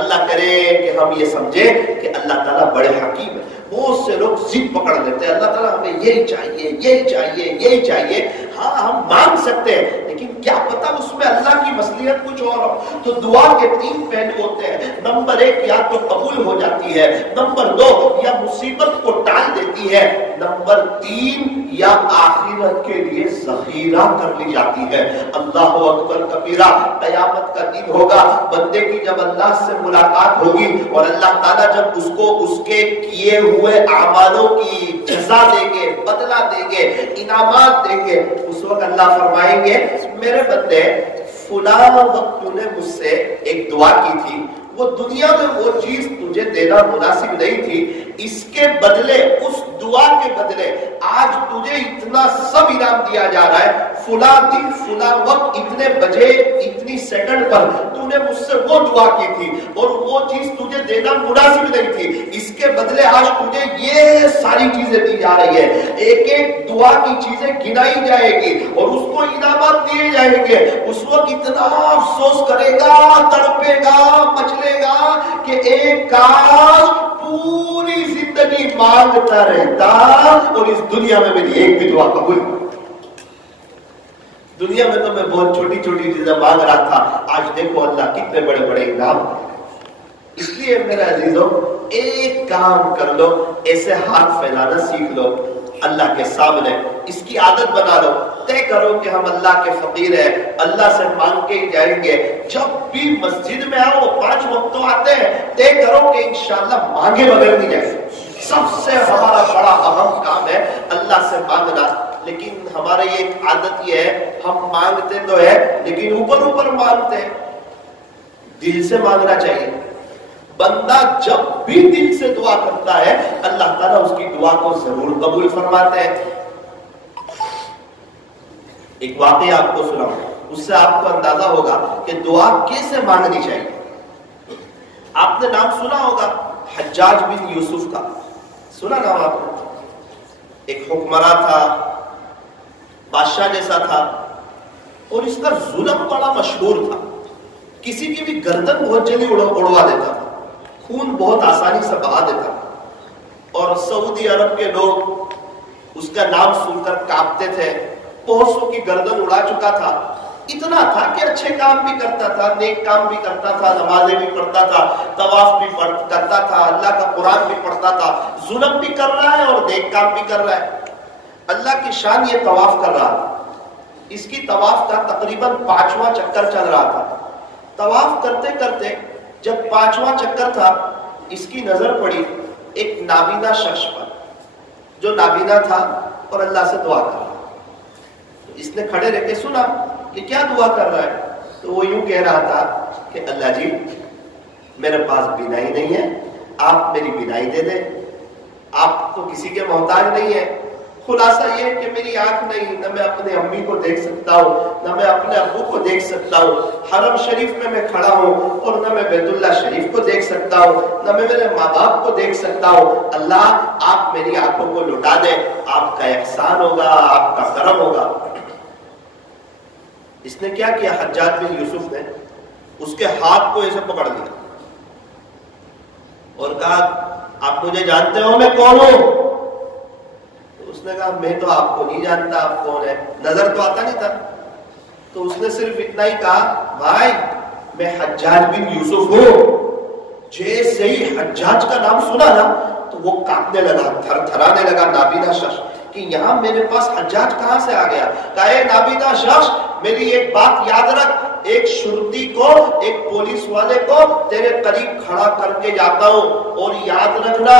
اللہ کرے کہ ہم یہ سمجھیں کہ اللہ تعالیٰ بڑے حکیم ہے. بہت سے لوگ ضد پکڑ لیتے ہیں اللہ تعالیٰ ہمیں یہی چاہیے یہی چاہیے یہی چاہیے. ہاں ہم مانگ سکتے ہیں لیکن کیا پتا اس میں اللہ کی مصلحت کچھ اور ہو. تو دعا کے 3 پہلو ہوتے ہیں. نمبر 1 یا تو قبول ہو جاتی ہے, نمبر 2 یا مصیبت کو ٹال دیتی ہے, نمبر 3 یا آخرت کے لیے ذخیرہ کر لی جاتی ہے. اللہ اکبر کبیرہ. قیامت کا دن ہوگا, بندے کی جب اللہ سے ملاقات ہوگی اور اللہ تعالیٰ جب اس کو اس کے کیے ہوئے اعمالوں کی جزا دیں گے, بدلہ دیں گے, انعامات دیں گے, اس وقت اللہ فرمائیں گے میرے بندے فلاں وقت تو نے مجھ سے ایک دعا کی تھی, وہ دنیا میں وہ چیز تجھے دینا مناسب نہیں تھی, اس کے بدلے اس دعا کے بدلے آج تجھے اتنا سب انعام دیا جا رہا ہے. فلاں دن فلاں وقت اتنے بجے اتنی سیکنڈ پر تو نے مجھ سے وہ دعا کی تھی اور وہ چیز تجھے دینا مناسب نہیں تھی, اس کے بدلے آج تجھے یہ ساری چیزیں دی جا رہی ہے. ایک ایک دعا کی چیزیں گنائی جائے گی اور اس کو انعامات دیے جائیں گے. اس وقت اتنا افسوس کرے گا, تڑپے گا, مچلے گا کہ ایک کاش پوری زندگی مانگتا رہتا اور اس دنیا میں میری ایک بھی دعا قبول. دنیا میں تو میں بہت چھوٹی چھوٹی چیزیں مانگ رہا تھا, آج دیکھو اللہ کتنے بڑے بڑے انعام. اس لیے میرے عزیزوں ایک کام کر لو, ایسے ہاتھ پھیلانا سیکھ لو اللہ کے سامنے, اس کی عادت بنا لو. طے کرو کہ ہم اللہ کے فقیر ہیں, اللہ سے مانگ کے ہی جائیں گے. جب بھی مسجد میں آؤ 5 وقتوں آتے ہیں, طے کرو کہ انشاءاللہ مانگے بغیر نہیں جائیں. سب سے ہمارا بڑا اہم کام ہے اللہ سے مانگنا. لیکن ہماری ایک عادت یہ ہے ہم مانگتے تو ہے لیکن اوپر اوپر مانگتے ہیں. دل سے مانگنا چاہیے. بندہ جب بھی دل سے دعا کرتا ہے اللہ تعالیٰ اس کی دعا کو ضرور قبول فرماتے ہیں. ایک واقعہ آپ کو سناؤں, اس سے آپ کو اندازہ ہوگا کہ دعا کیسے مانگنی چاہیے. آپ نے نام سنا ہوگا حجاج بن یوسف کا، سنا نام آپ نے؟ ایک حکمراں تھا، بادشاہ جیسا تھا، اور اس کا ظلم بڑا مشہور تھا. کسی کی بھی گردن بہت جلدی اڑوا دیتا تھا، خون بہت آسانی سے بہا دیتا تھا، اور سعودی عرب کے لوگ اس کا نام سن کر کانپتے تھے. بہت سو کی گردن اڑا چکا تھا. اتنا تھا کہ اچھے کام بھی کرتا تھا، نیک کام بھی کرتا تھا، نمازیں بھی پڑھتا تھا، طواف بھی کرتا تھا، اللہ کا قرآن بھی پڑھتا تھا. ظلم بھی کر رہا ہے اور نیک کام بھی کر رہا ہے. اللہ کی شان یہ طواف کر رہا تھا. اس کی طواف کا تقریباً 5واں چکر چل رہا تھا. طواف کرتے کرتے جب 5واں چکر تھا، اس کی نظر پڑی ایک نابینا شخص پر، جو نابینا تھا اور اللہ سے دعا کر رہا. اس نے کھڑے رہ کے سنا کہ کیا دعا کر رہا ہے، تو وہ یوں کہہ رہا تھا کہ اللہ جی میرے پاس بینائی نہیں ہے، آپ میری بینائی دے دیں. آپ تو کسی کے محتاج نہیں ہے. خلاصہ یہ کہ میری آنکھ نہیں، نہ میں اپنے امی کو دیکھ سکتا ہوں، نہ میں اپنے ابو کو دیکھ سکتا ہوں. حرم شریف میں کھڑا ہوں اور نہ میں بیت اللہ شریف کو دیکھ سکتا ہوں، نہ میں میرے ماں باپ کو دیکھ سکتا ہوں. اللہ آپ میری آنکھوں کو لٹا دیں، آپ کا احسان ہوگا، آپ کا کرم ہوگا. اس نے کیا کیا؟ حجاج بن یوسف نے اس کے ہاتھ کو ایسے پکڑ لیا اور کہا آپ مجھے جانتے ہو میں کون ہوں؟ اس نے کہا میں تو آپ کو نہیں جانتا، آپ کون ہے؟ نظر تو آتا نہیں تھا. تو اس نے صرف اتنا ہی کہا بھائی میں حجاج بن یوسف ہوں. جیسے ہی حجاج کا نام سنا نا تو وہ کانپنے لگا، تھر تھرانے لگا نابینا شخص کہ یہاں میرے پاس حجاج کہاں سے آ گیا. کہا اے نابینا شخص میری ایک بات یاد رکھ، ایک شرطی کو، ایک پولیس والے کو تیرے قریب کھڑا کر کے جاتا ہوں، اور یاد رکھنا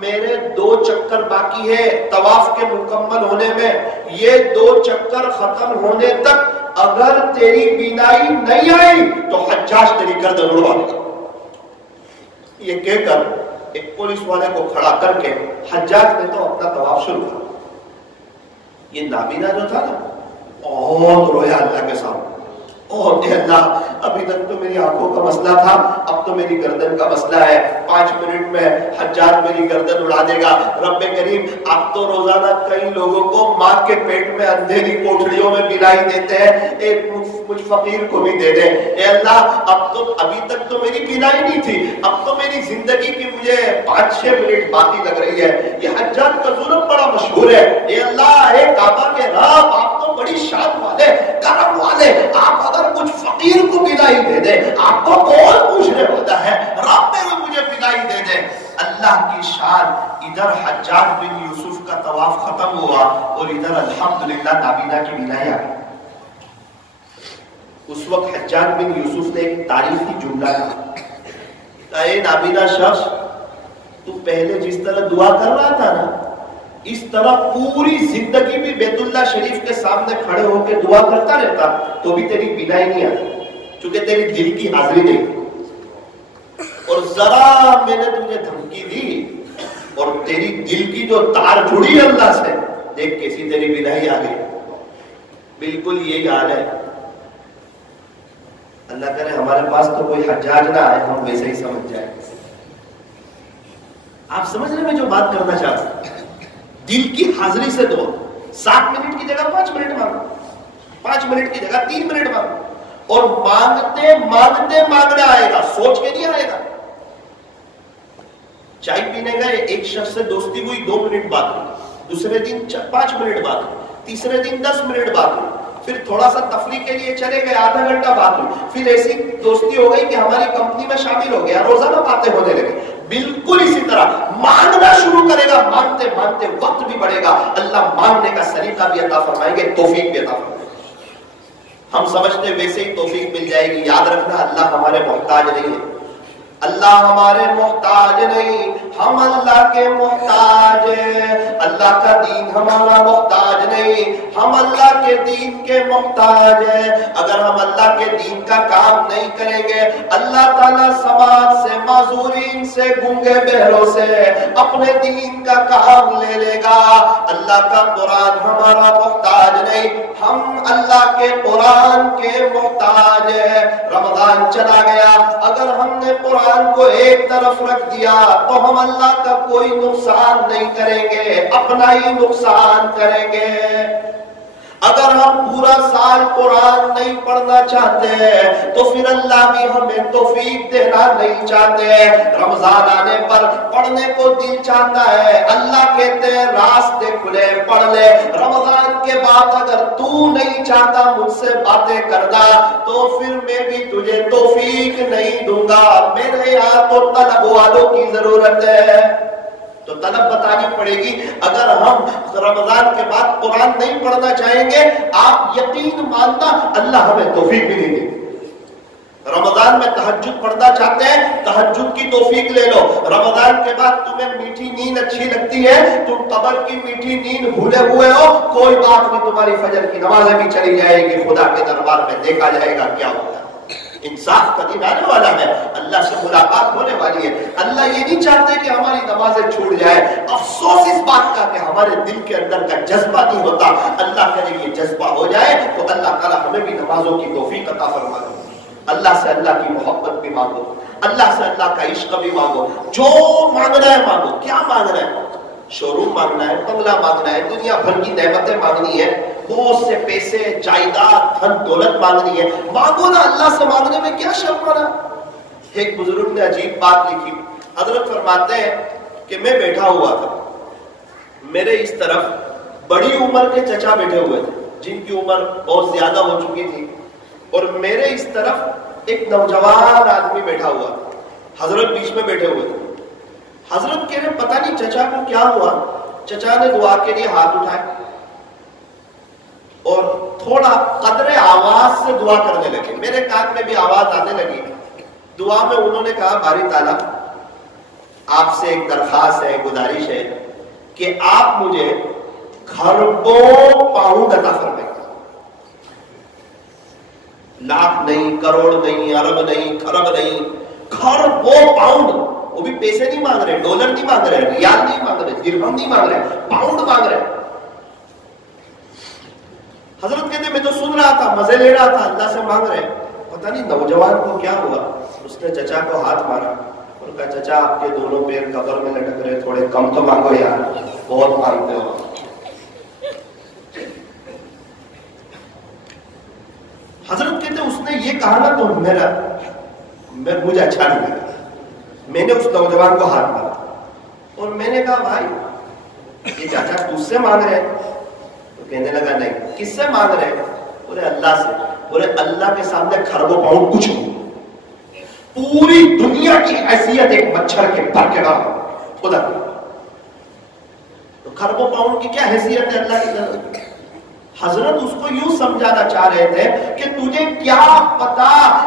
میرے 2 چکر باقی ہے طواف کے مکمل ہونے میں. یہ 2 چکر ختم ہونے تک اگر تیری بینائی نہیں آئی تو حجاج تیری گردن اڑوا دے گا. یہ کہہ کر ایک پولیس والے کو کھڑا کر کے حجاج نے تو اپنا طواف شروع کیا. یہ نابینا جو تھا نا بہت رویا اللہ کے سامنے، اور اے اللہ ابھی تک تو میری آنکھوں کا مسئلہ تھا، اب تو میری گردن کا مسئلہ ہے. 5 منٹ میں حجاج میری گردن اڑا دے گا. رب کریم آپ تو روزانہ کئی لوگوں کو ماں کے پیٹ میں اندھیری کوٹھڑیوں میں بینائی دیتے ہیں، ایک مجھ فقیر کو بھی دے دے. اے اللہ ابھی تک تو میری بینائی نہیں تھی، اب تو میری زندگی کی مجھے 5-6 منٹ باقی لگ رہی ہے. یہ حجاج کا ظلم بڑا مشہور ہے. اے اللہ اے کعبہ کے رب آپ تو بڑی شان والے، کرم والے، آپ اگر کچھ فقیر کو بینائی دے دے آپ کو کون پوچھنے والا ہے، رب میں مجھے بینائی دے دے. اللہ کی شان. ادھر حجاج بن یوسف کا طواف ختم ہوا اور ادھر الحمدللہ نابینا کی بینائی آ گئی. اس وقت حجاج بن یوسف نے ایک تاریخی جملہ کہا، اے نابینا شخص تو پہلے جس طرح دعا کر رہا تھا نا، اس طرح پوری زندگی بھی بیت اللہ شریف کے سامنے کھڑے ہو کے دعا کرتا رہتا تو بھی تیری بینائی نہیں آتی، چونکہ تیری دل کی حاضری نہیں. اور ذرا میں نے تجھے دھمکی دی اور تیری دل کی جو تار جڑی اللہ سے، دیکھ کیسی تیری بینائی آ گئی. بالکل یہی حال ہے. اللہ کرے ہمارے پاس تو کوئی حجاج نہ آئے، ہم ویسے ہی سمجھ جائیں. آپ سمجھ رہے میں جو بات کرنا چاہتا ہوں؟ دل کی حاضری سے دعا. 7 منٹ کی جگہ 5 منٹ مانگو، 5 منٹ کی جگہ 3 منٹ مانگو، اور مانگتے مانگتے مانگنا آئے گا، سوچ کے نہیں آئے گا. چائے پینے گئے، ایک شخص سے دوستی ہوئی، 2 منٹ بات ہوئی، دوسرے دن 5 منٹ بات ہوئی، تیسرے دن 10 منٹ بات ہوئی، پھر تھوڑا سا تفریح کے لیے چلے گئے، آدھا گھنٹہ بات ہوئی، پھر ایسی دوستی ہو گئی کہ ہماری کمپنی میں شامل ہو گیا، روزانہ باتیں ہونے لگی. بالکل اسی طرح مانگنا شروع کرے گا، مانگتے مانگتے وقت بھی بڑھے گا. اللہ مانگنے کا سلیقہ بھی عطا فرمائیں گے، توفیق بھی عطا فرمائیں گے. ہم سمجھتے ویسے ہی توفیق مل جائے گی. یاد رکھنا اللہ ہمارے محتاج نہیں ہے، اللہ ہمارے محتاج نہیں، ہم اللہ کے محتاج ہیں. اللہ کا دین ہمارا محتاج نہیں، ہم اللہ کے دین کے محتاج ہیں. اگر ہم اللہ کے دین کا کام نہیں کریں گے، اللہ تعالیٰ سماج سے، معذورین سے، گونگے بہروں سے اپنے دین کا کام لے لے گا. اللہ کا قرآن ہمارا محتاج نہیں، ہم اللہ کے قرآن کے محتاج ہیں. رمضان چلا گیا، اگر ہم نے قرآن کو ایک طرف رکھ دیا تو ہم اللہ کا کوئی نقصان نہیں کریں گے، اپنا ہی نقصان کریں گے۔ اگر ہم پورا سال قرآن نہیں پڑھنا چاہتے تو پھر اللہ بھی ہمیں توفیق دینا نہیں چاہتے۔ رمضان آنے پر پڑھنے کو دل چاہتا ہے، اللہ کہتے ہیں راستے کھلے پڑھ لے۔ رمضان کے بعد اگر تو نہیں چاہتا مجھ سے باتیں کرنا تو پھر میں بھی تجھے توفیق نہیں دوں گا۔ میرے یہاں تو طلب والوں کی ضرورت ہے، تو طلب بتانی پڑے گی۔ اگر ہم رمضان کے بعد قرآن نہیں پڑھنا چاہیں گے، آپ یقین ماننا اللہ ہمیں توفیق بھی نہیں دے گی۔ رمضان میں تہجد پڑھنا چاہتے ہیں، تہجد کی توفیق لے لو۔ رمضان کے بعد تمہیں میٹھی نیند اچھی لگتی ہے، تم قبر کی میٹھی نیند بھولے ہوئے ہو، کوئی بات نہیں، تمہاری فجر کی نمازیں بھی چلی جائے گی، خدا کے دربار میں دیکھا جائے گا کیا ہوگا۔ انصاف کا دن آنے والا ہے، اللہ سے ملاقات ہونے والی ہے۔ اللہ یہ نہیں چاہتے کہ ہماری نمازیں چھوٹ جائے۔ افسوس اس بات کا کہ ہمارے دل کے اندر کا جذبہ نہیں ہوتا۔ اللہ کرے یہ جذبہ ہو جائے تو اللہ تعالیٰ ہمیں بھی نمازوں کی توفیق عطا فرمائے۔ اللہ سے اللہ کی محبت بھی مانگو، اللہ سے اللہ کا عشق بھی مانگو، جو مانگنا ہے مانگو۔ کیا مانگنا ہے؟ شو روم مانگنا ہے، بنگلہ مانگنا ہے، دنیا بھر کی نعمتیں مانگنی ہے، بہت سے پیسے، جائیداد، دھن دولت مانگنی ہے، مانگو نا۔ اللہ سے مانگنے میں کیا شرم آنا۔ ایک بزرگ نے عجیب بات لکھی، حضرت فرماتے ہیں کہ میں بیٹھا ہوا تھا، میرے اس طرف بڑی عمر کے چچا بیٹھے ہوئے تھے جن کی عمر بہت زیادہ ہو چکی تھی، اور میرے اس طرف ایک نوجوان آدمی بیٹھا ہوا تھا، حضرت بیچ میں بیٹھے ہوئے تھے۔ حضرت کہہ رہے پتہ نہیں چچا کو کیا ہوا، چچا نے دعا کے لیے ہاتھ اٹھائے اور تھوڑا قدر آواز سے دعا کرنے لگے، میرے کان میں بھی آواز آنے لگی۔ دعا میں انہوں نے کہا باری تعالیٰ آپ سے ایک درخواست ہے، گزارش ہے کہ آپ مجھے کھربوں پاؤنڈ عطا فرمائیں، لاکھ نہیں، کروڑ نہیں، ارب نہیں، کھرب نہیں، کھربوں پاؤنڈ۔ وہ بھی پیسے نہیں مانگ رہے، ڈالر نہیں مانگ رہے، ریال نہیں مانگ رہے، درہم نہیں مانگ رہے، پاؤنڈ مانگ رہے۔ حضرت کہتے میں تو سن رہا تھا، مزے لے رہا تھا، اللہ سے مانگ رہے۔ پتہ نہیں نوجوان کو کیا ہوا، اس نے چچا کو ہاتھ مارا اور کہا چچا آپ کے دونوں پیر قبر میں لٹک رہے، تھوڑے کم تو مانگو یار، بہت مانگتے ہو۔ حضرت کہتے اس نے یہ کہا نا تو مجھے اچھا نہیں لگا، میں نے اس نوجوان کو ہاتھ مارا اور میں نے کہا بھائی یہ چاچا تجھ سے مانگ رہے ہیں؟ تو کہنے لگا نہیں۔ کس سے مانگ رہے ہیں؟ بولے اللہ سے۔ بولے اللہ کے سامنے کھربوں پاؤنڈ کچھ نہیں، پوری دنیا کی حیثیت ایک مچھر کے پر کے نام خدا۔ تو کھربوں پاؤنڈ کی کیا حیثیت ہے اللہ کی طرف؟ حضرت اس کو یوں سمجھانا چاہ رہے تھے کہ تجھے کیا پتا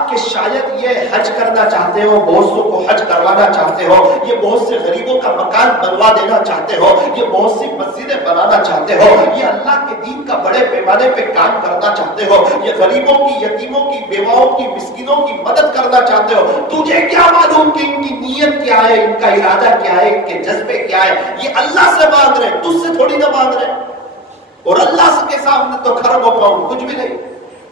کہ شاید یہ حج کرنا چاہتے ہو، بہت سو کو حج کروانا چاہتے ہو، یہ بہت سے غریبوں کا مکان بنوا دینا چاہتے ہو، یہ بہت سی مسجدیں بنانا چاہتے ہو، یہ اللہ کے دین کا بڑے پیمانے پہ کام کرنا چاہتے ہو، یہ غریبوں کی، یتیموں کی، بیواؤں کی، مسکینوں کی مدد کرنا چاہتے ہو۔ تجھے کیا معلوم کہ ان کی نیت کیا ہے، ان کا ارادہ کیا ہے، ان کے جذبے کیا ہے؟ یہ اللہ سے مانگ رہے، تجھ سے تھوڑی نہ مانگ رہے۔ اور اللہ کے سامنے تو کھربوں پاؤنڈ کچھ بھی نہیں۔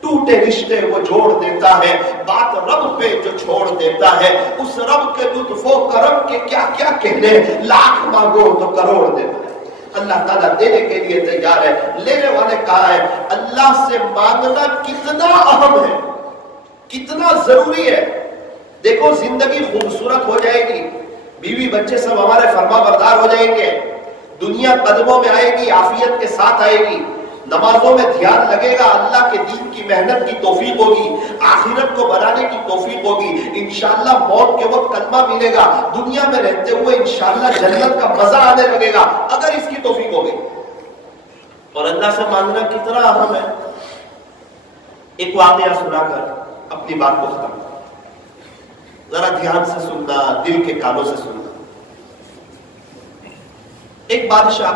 ٹوٹے رشتے وہ جوڑ دیتا ہے، بات رب پہ جو چھوڑ دیتا ہے، اس رب کے لطف و کرم کے کیا کیا کہنے، لاکھ مانگو تو کروڑ دیتا ہے۔ اللہ تعالیٰ دینے کے لیے تیار ہے، لینے والے کہا ہے۔ اللہ سے مانگنا کتنا اہم ہے، کتنا ضروری ہے۔ دیکھو زندگی خوبصورت ہو جائے گی، بیوی بچے سب ہمارے فرما بردار ہو جائیں گے، دنیا قدموں میں آئے گی، عافیت کے ساتھ آئے گی، نمازوں میں دھیان لگے گا، اللہ کے دین کی محنت کی توفیق ہوگی، آخرت کو بنانے کی توفیق ہوگی، انشاءاللہ موت کے وقت کلمہ ملے گا، دنیا میں رہتے ہوئے انشاءاللہ جنت کا مزہ آنے لگے گا اگر اس کی توفیق ہوگی۔ اور اللہ سے مانگنا کتنا اہم ہے۔ ایک واقعہ سنا کر اپنی بات کو ختم، ذرا دھیان سے سننا، دل کے کانوں سے سننا۔ ایک بادشاہ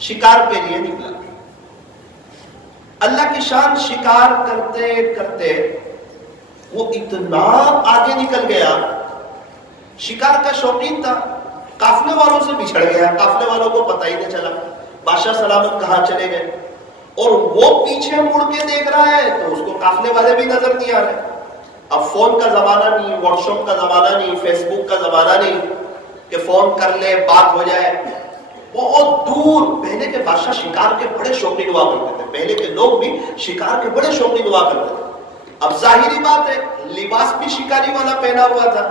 شکار کے لیے نکلا، اللہ کی شان شکار کرتے کرتے وہ اتنا آگے نکل گیا، شکار کا شوقین تھا، قافلے والوں سے بچھڑ گیا، قافلے والوں کو پتہ ہی نہیں چلا بادشاہ سلامت کہاں چلے گئے، اور وہ پیچھے مڑ کے دیکھ رہا ہے تو اس کو قافلے والے بھی نظر نہیں آ رہے۔ اب فون کا زمانہ نہیں، واٹس ایپ کا زمانہ نہیں، فیس بک کا زمانہ نہیں کہ فون کر لے بات ہو جائے. بہت دور. پہلے کے بادشاہ شکار کے بڑے شوقین ہوا کرتے تھے، پہلے کے لوگ بھی شکار کے بڑے شوقین ہوا کرتے تھے. اب ظاہری بات ہے لباس بھی شکاری والا پہنا ہوا تھا.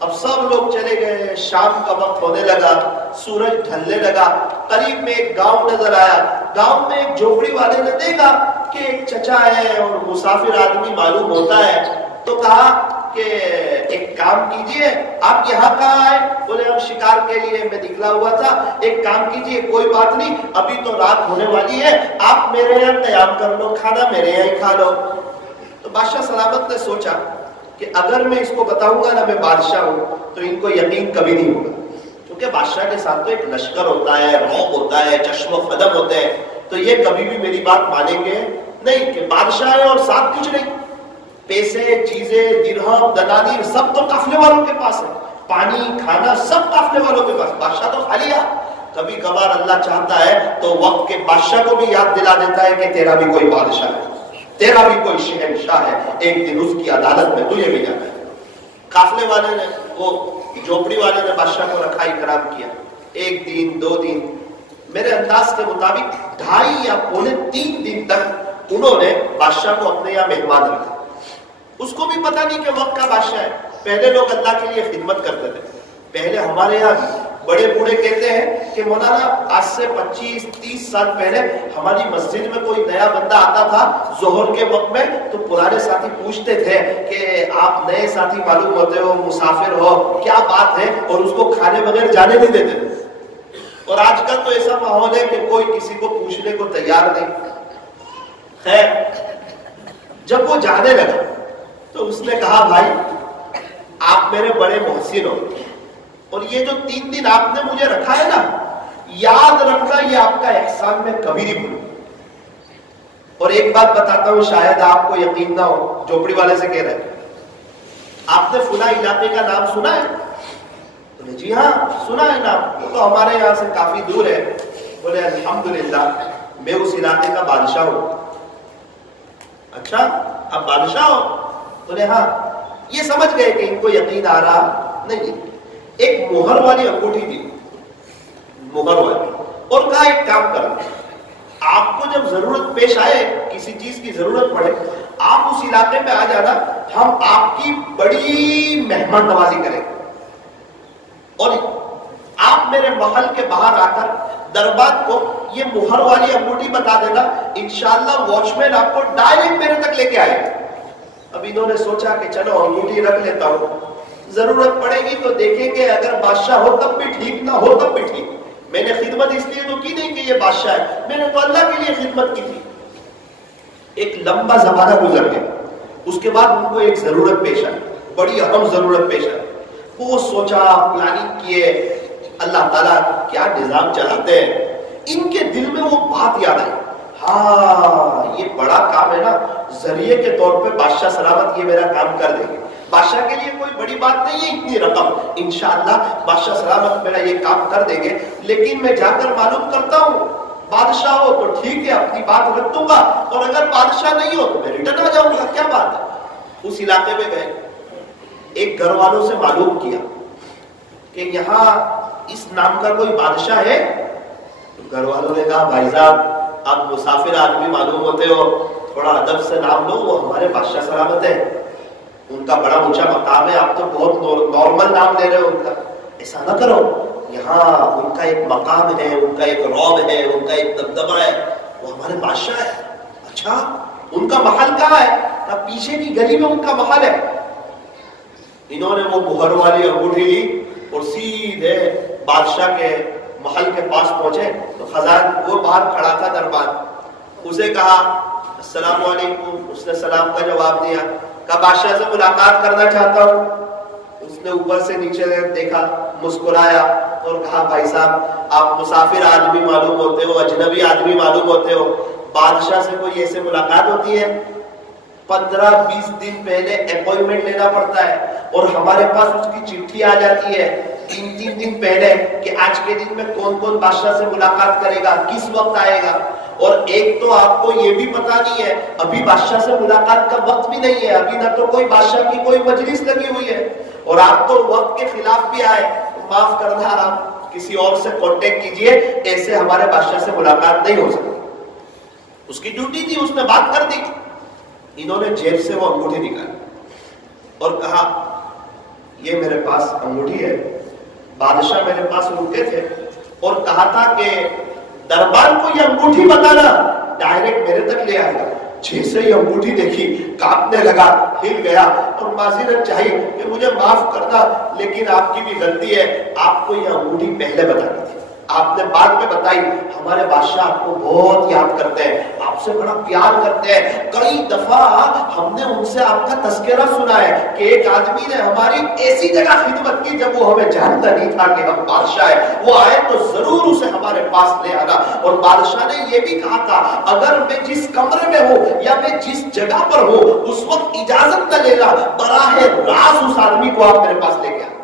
اب سب لوگ چلے گئے، شام کا وقت ہونے لگا، سورج ڈھلنے لگا. قریب میں ایک گاؤں نظر آیا. گاؤں میں ایک جھوپڑی والے نے دیکھا کہ ایک چچا ہے اور مسافر آدمی معلوم ہوتا ہے، تو کہا کہ ایک کام کیجئے، آپ یہاں کہاں آئے؟ بولے ہم شکار کے لیے میں نکلا ہوا تھا. ایک کام کیجئے، کوئی بات نہیں، ابھی تو رات ہونے والی ہے، آپ میرے یہاں قیام کر لو، کھانا میرے یہاں ہی کھا لو. تو بادشاہ سلامت نے سوچا کہ اگر میں اس کو بتاؤں گا نا میں بادشاہ ہوں تو ان کو یقین کبھی نہیں ہوگا، کیونکہ بادشاہ کے ساتھ تو ایک لشکر ہوتا ہے، رعب ہوتا ہے، چشم و قدم ہوتے ہیں، تو یہ کبھی بھی میری بات مانیں گے نہیں کہ بادشاہ ہے اور ساتھ کچھ نہیں. پیسے، چیزیں، درہم، دنانیر سب تو قافلے والوں کے پاس ہے، پانی، کھانا سب قافلے والوں کے پاس، بادشاہ تو خالی ہے. کبھی کبھار اللہ چاہتا ہے تو وقت کے بادشاہ کو بھی یاد دلا دیتا ہے کہ تیرا بھی کوئی بادشاہ ہے، تیرا بھی کوئی شہنشاہ ہے، ایک دن اس کی عدالت میں تجھے بھی جانا ہے. قافلے والے نے، وہ جھوپڑی والے نے بادشاہ کو رکھا، اکرام کیا. ایک دن، 2 دن، میرے انداز کے مطابق 2.5 یا پونے 3 دن تک انہوں نے بادشاہ کو اپنے یہاں مہمان رکھا. اس کو بھی پتا نہیں کہ وقت کا بادشاہ ہے. پہلے لوگ اللہ کے لیے خدمت کرتے تھے. پہلے ہمارے یہاں بڑے بوڑھے کہتے ہیں کہ مولانا آج سے 25-30 سال پہلے ہماری مسجد میں کوئی نیا بندہ آتا تھا ظہر کے وقت میں، تو پرانے ساتھی پوچھتے تھے کہ آپ نئے ساتھی معلوم ہوتے ہو، مسافر ہو، کیا بات ہے، اور اس کو کھانے بغیر جانے نہیں دیتے تھے. اور آج کل تو ایسا ماحول ہے کہ کوئی کسی کو پوچھنے کو تیار نہیں. خیر، جب وہ جانے لگا تو اس نے کہا بھائی آپ میرے بڑے محسن ہو، اور یہ جو 3 دن آپ نے مجھے رکھا ہے نا، یاد رکھنا یہ آپ کا احسان میں کبھی نہیں بھولوں. اور ایک بات بتاتا ہوں، شاید آپ کو یقین نہ ہو، جھوپڑی والے سے کہہ رہے ہیں آپ نے فلاں علاقے کا نام سنا ہے؟ بولے جی ہاں سنا ہے نام، وہ تو ہمارے یہاں سے کافی دور ہے. بولے الحمدللہ میں اس علاقے کا بادشاہ ہوں. اچھا آپ بادشاہ ہو؟ بولے ہاں. یہ سمجھ گئے کہ ان کو یقین آ رہا نہیں. ایک مہر والی انگوٹھی دی، مہر والی، اور کہا ایک کام کرو، آپ کو جب ضرورت پیش آئے، کسی چیز کی ضرورت پڑے، آپ اس علاقے میں آ جانا، ہم آپ کی بڑی مہمان نوازی کریں گے. اور آپ میرے محل کے باہر آ کر دربار کو یہ مہر والی انگوٹھی بتا دینا، انشاءاللہ واچ مین آپ کو ڈائریکٹ میرے تک لے کے آئے گا. اب انہوں نے سوچا کہ چلو انگوٹھی رکھ لیتا ہوں، ضرورت پڑے گی تو دیکھیں گے، اگر بادشاہ ہو تب بھی ٹھیک، نہ ہو تب بھی ٹھیک. میں نے خدمت اس لیے تو کی نہیں کہ یہ بادشاہ ہے، میں نے تو اللہ کے لیے خدمت کی تھی. ایک لمبا زمانہ گزر گیا. اس کے بعد ان کو ایک ضرورت پیش آئی، بڑی اہم ضرورت پیش آئی. وہ سوچا، پلاننگ کیے، اللہ تعالیٰ کیا نظام چلاتے ہیں. ان کے دل میں وہ بات یاد آئی، ہاں یہ بڑا کام ہے نا، ذریعے کے طور پہ بادشاہ سلامت یہ میرا کام کر دیں گے. بادشاہ کے لیے کوئی بڑی بات نہیں ہے اتنی رقم، انشاءاللہ بادشاہ سلامت میرا یہ کام کر دیں گے. لیکن میں جا کر معلوم کرتا ہوں، بادشاہ ہو تو ٹھیک ہے اپنی بات رکھ دوں گا، اور اگر بادشاہ نہیں ہو تو میں ریٹرن آ جاؤں گا، کیا بات ہے. اس علاقے میں گئے، ایک گھر والوں سے معلوم کیا کہ یہاں اس نام کا کوئی بادشاہ ہے. تو گھر والوں نے کہا بھائی صاحب آپ مسافر آدمی معلوم ہوتے ہو، تھوڑا ادب سے نام لو، وہ ہمارے بادشاہ سلامت ہے، ان کا بڑا اونچا مقام ہے، آپ تو بہت نارمل نام لے رہے ہو ان کا. ایسا نہ کرو، یہاں ان کا ایک مقام ہے، ان کا ایک رعب ہے، ان کا ایک دبدبہ ہے، وہ ہمارے بادشاہ ہے. اچھا ان کا محل کہاں ہے؟ پیچھے کی گلی میں ان کا محل ہے. انہوں نے وہ مہر والی انگوٹھی لی اور سیدھے بادشاہ کے محل کے پاس پہنچے. تو خزان وہ باہر کھڑا تھا دربار، اسے کہا السلام علیکم. اس نے سلام کا جواب دیا. کہا بادشاہ سے ملاقات کرنا چاہتا ہوں. اس نے اوپر سے نیچے دیکھا، مسکرایا اور کہا بھائی صاحب آپ مسافر آدمی معلوم ہوتے ہو، اجنبی آدمی معلوم ہوتے ہو، بادشاہ سے کوئی ایسے ملاقات ہوتی ہے؟ 15-20 دن پہلے اپوائنٹمنٹ لینا پڑتا ہے، اور ہمارے پاس اس کی چٹھی آ جاتی ہے 3 دن پہلے کہ آج کے دن میں کون کون بادشاہ سے ملاقات کرے گا، کس وقت آئے گا. اور ایک تو آپ کو یہ بھی پتا نہیں ہے، ابھی بادشاہ سے ملاقات کا وقت بھی نہیں ہے، ابھی نہ تو کوئی بادشاہ کی کوئی مجلس لگی ہوئی ہے، اور آپ تو وقت کے خلاف بھی آئے، تو معاف کرنا، آپ کسی اور سے کانٹیکٹ کیجئے، ایسے ہمارے بادشاہ سے ملاقات نہیں ہو سکتی۔ اس کی ڈیوٹی تھی، اس نے بات کر دی۔ انہوں نے جیب سے وہ انگوٹھی نکالی اور کہا یہ میرے پاس انگوٹھی ہے، بادشاہ میرے پاس رکے تھے اور کہا تھا کہ دربار کو یہ انگوٹھی بتانا، ڈائریکٹ میرے تک لے آئے گا۔ جیسے ہی انگوٹھی دیکھی کانپنے لگا، ہل گیا اور معذرت چاہی کہ مجھے معاف کرنا، لیکن آپ کی بھی غلطی ہے، آپ کو یہ انگوٹھی پہلے بتانی تھی، آپ نے بعد میں بتائی۔ ہمارے بادشاہ آپ کو بہت یاد کرتے ہیں، آپ سے بڑا پیار کرتے ہیں، کئی دفعہ ہم نے ان سے آپ کا تذکرہ سنا ہے کہ ایک آدمی نے ہماری ایسی جگہ خدمت کی جب وہ ہمیں جانتا نہیں تھا کہ ہم بادشاہ ہیں، وہ آئے تو ضرور اسے ہمارے پاس لے آنا۔ اور بادشاہ نے یہ بھی کہا تھا اگر میں جس کمرے میں ہوں یا میں جس جگہ پر ہوں اس وقت اجازت نہ لینا، براہ راست اس آدمی کو آپ میرے پاس لے کے آنا۔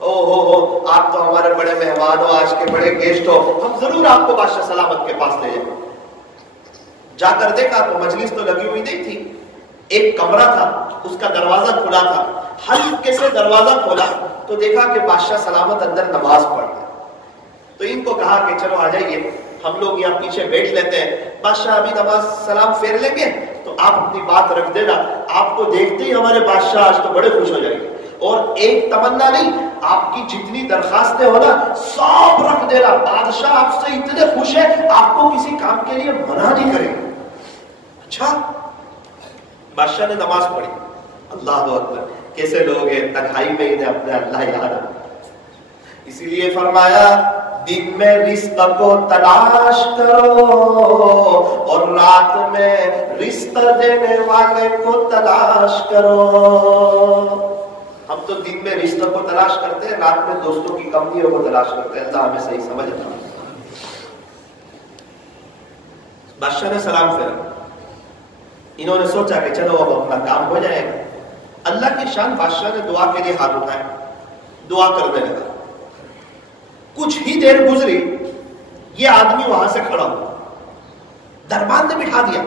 او ہو آپ تو ہمارے بڑے مہمان ہو، آج کے بڑے گیسٹ ہو، ہم ضرور آپ کو بادشاہ سلامت کے پاس لے جائیں۔ جا کر دیکھا تو مجلس تو لگی ہوئی نہیں تھی، ایک کمرہ تھا، اس کا دروازہ کھلا تھا، ہلکے سے دروازہ کھولا تو دیکھا کہ بادشاہ سلامت اندر نماز پڑھ رہے۔ تو ان کو کہا کہ چلو آ جائیے، ہم لوگ یہاں پیچھے بیٹھ لیتے ہیں، بادشاہ ابھی نماز سلام پھیر لیں گے تو آپ اپنی بات رکھ دینا، آپ کو دیکھتے ہی ہمارے بادشاہ آج تو بڑے خوش ہو جائیں گے، اور ایک تمنا نہیں، آپ کی جتنی درخواستیں ہو نا سب رکھ دینا، بادشاہ آپ سے اتنے خوش ہے آپ کو کسی کام کے لیے منع نہیں کرے گا۔ اچھا، بادشاہ نے نماز پڑھی، اللہ اکبر، کیسے لوگ ہیں تنہائی میں انہیں اپنے اللہ یاد ہے، اسی لیے فرمایا دن میں رزق کو تلاش کرو اور رات میں رزق دینے والے کو تلاش کرو۔ ہم تو دن میں رشتوں کو تلاش کرتے ہیں، رات میں دوستوں کی کمپنیوں کو تلاش کرتے ہیں، اللہ ہمیں صحیح سمجھ رہا۔ بادشاہ نے سلام پھیرا، انہوں نے سوچا کہ چلو اب اپنا کام ہو جائے گا۔ اللہ کی شان، بادشاہ نے دعا کے لیے ہاتھ اٹھائے، دعا کرنے لگا۔ کچھ ہی دیر گزری، یہ آدمی وہاں سے کھڑا ہوا، دربار نے بٹھا دیا،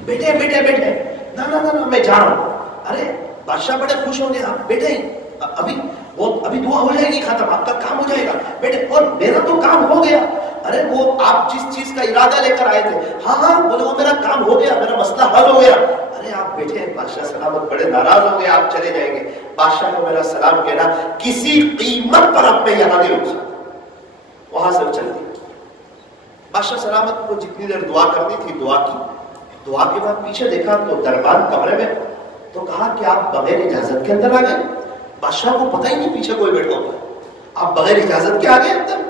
بیٹھے بیٹھے بیٹھے، نہ نہ نہ میں جا رہا ہوں۔ ارے بادشاہ بڑے خوش ہوں گے، آپ بیٹھے ہی، ابھی دعا ہو جائے گی ختم، آپ کا کام ہو جائے گا، بیٹھے، اور میرا تو کام ہو گیا۔ ارے وہ آپ جس چیز کا ارادہ لے کر آئے تھے، ہاں ہاں بولے وہ میرا کام ہو گیا، میرا مسئلہ حل ہو گیا۔ ارے آپ بیٹھے، بادشاہ سلامت بڑے ناراض ہوں گے، آپ چلے جائیں گے۔ بادشاہ کو میرا سلام کہنا، کسی قیمت پر اب میں یہاں نہیں رک سکتا۔ وہاں سے چل دی۔ بادشاہ سلامت کو جتنی دیر دعا کرنی تھی دعا کی، دعا کے بعد پیچھے دیکھا تو دربان کمرے میں، تو کہا کہ آپ بغیر اجازت کے اندر آ گئے۔ بادشاہ کو پتہ ہی نہیں پیچھے کوئی بیٹھا ہوا ہے، آپ بغیر اجازت کے آ گئے اندر۔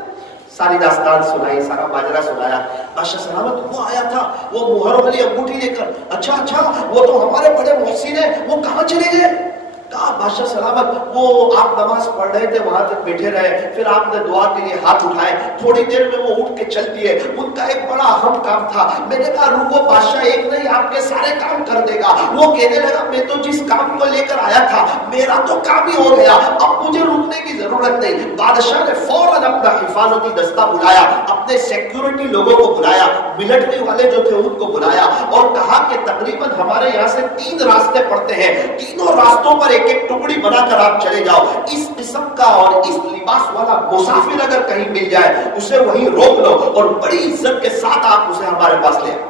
ساری داستان سنائی، سارا ماجرا سنایا۔ بادشاہ سلامت وہ آیا تھا، وہ مہر والی انگوٹھی لے کر، اچھا وہ تو ہمارے بڑے محسن ہیں، وہ کہاں چلے گئے؟ کہا بادشاہ سلامت وہ آپ نماز پڑھ رہے تھے، وہاں تک بیٹھے رہے، پھر آپ نے دعا کے لیے ہاتھ اٹھائے، تھوڑی دیر میں وہ اٹھ کے چل دیے، ان کا ایک بڑا اہم کام تھا۔ میں نے کہا رکو، بادشاہ ایک نہیں آپ کے سارے کام کر دے گا۔ وہ کہنے لگا میں تو جس کام کو لے کر آیا تھا میرا تو کام ہی ہو گیا، اب مجھے رکنے کی ضرورت نہیں۔ بادشاہ نے فوراً اپنا حفاظتی دستہ بلایا، اپنے سیکیورٹی لوگوں کو بلایا، ملٹری والے جو تھے ان کو بلایا، اور کہا کہ تقریباً ہمارے یہاں سے 3 راستے پڑتے ہیں، تینوں راستوں پر ایک ایک ٹکڑی بنا کر آپ چلے جاؤ۔ اس قسم کا اور اس لباس والا مسافر اگر کہیں مل جائے اسے وہیں روک لو اور بڑی عزت کے ساتھ آپ اسے ہمارے پاس لے آؤ۔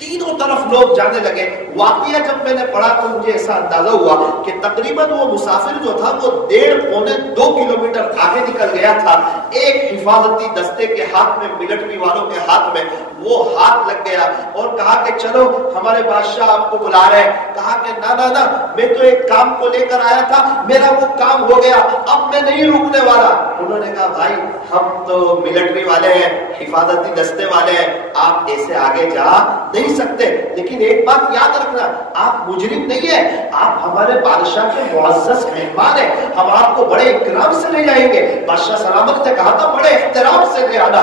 تینوں طرف لوگ جانے لگے۔ واقعہ جب میں نے پڑھا تو مجھے ایسا اندازہ ہوا کہ تقریباً وہ مسافر جو تھا وہ 1.5-2 کلومیٹر آگے نکل گیا تھا۔ ایک حفاظتی دستے کے ہاتھ میں، ملٹری والوں کے ہاتھ میں وہ ہاتھ لگ گیا اور کہا کہ چلو ہمارے بادشاہ آپ کو بلا رہے ہیں۔ کہا کہ نہ میں تو ایک کام کو لے کر آیا تھا، میرا وہ کام ہو گیا، اب میں نہیں رکنے والا۔ انہوں نے کہا بھائی ہم تو ملٹری والے ہیں، حفاظتی دستے والے ہیں، آپ ایسے آگے جا نہیں سکتے، لیکن ایک بات یاد رکھنا، آپ مجرم نہیں ہیں، آپ ہمارے بادشاہ کے معزز مہمان ہیں، ہم آپ کو بڑے اکرام سے لے جائیں گے۔ بادشاہ سلامت نے کہا تھا بڑے احترام سے لے آنا،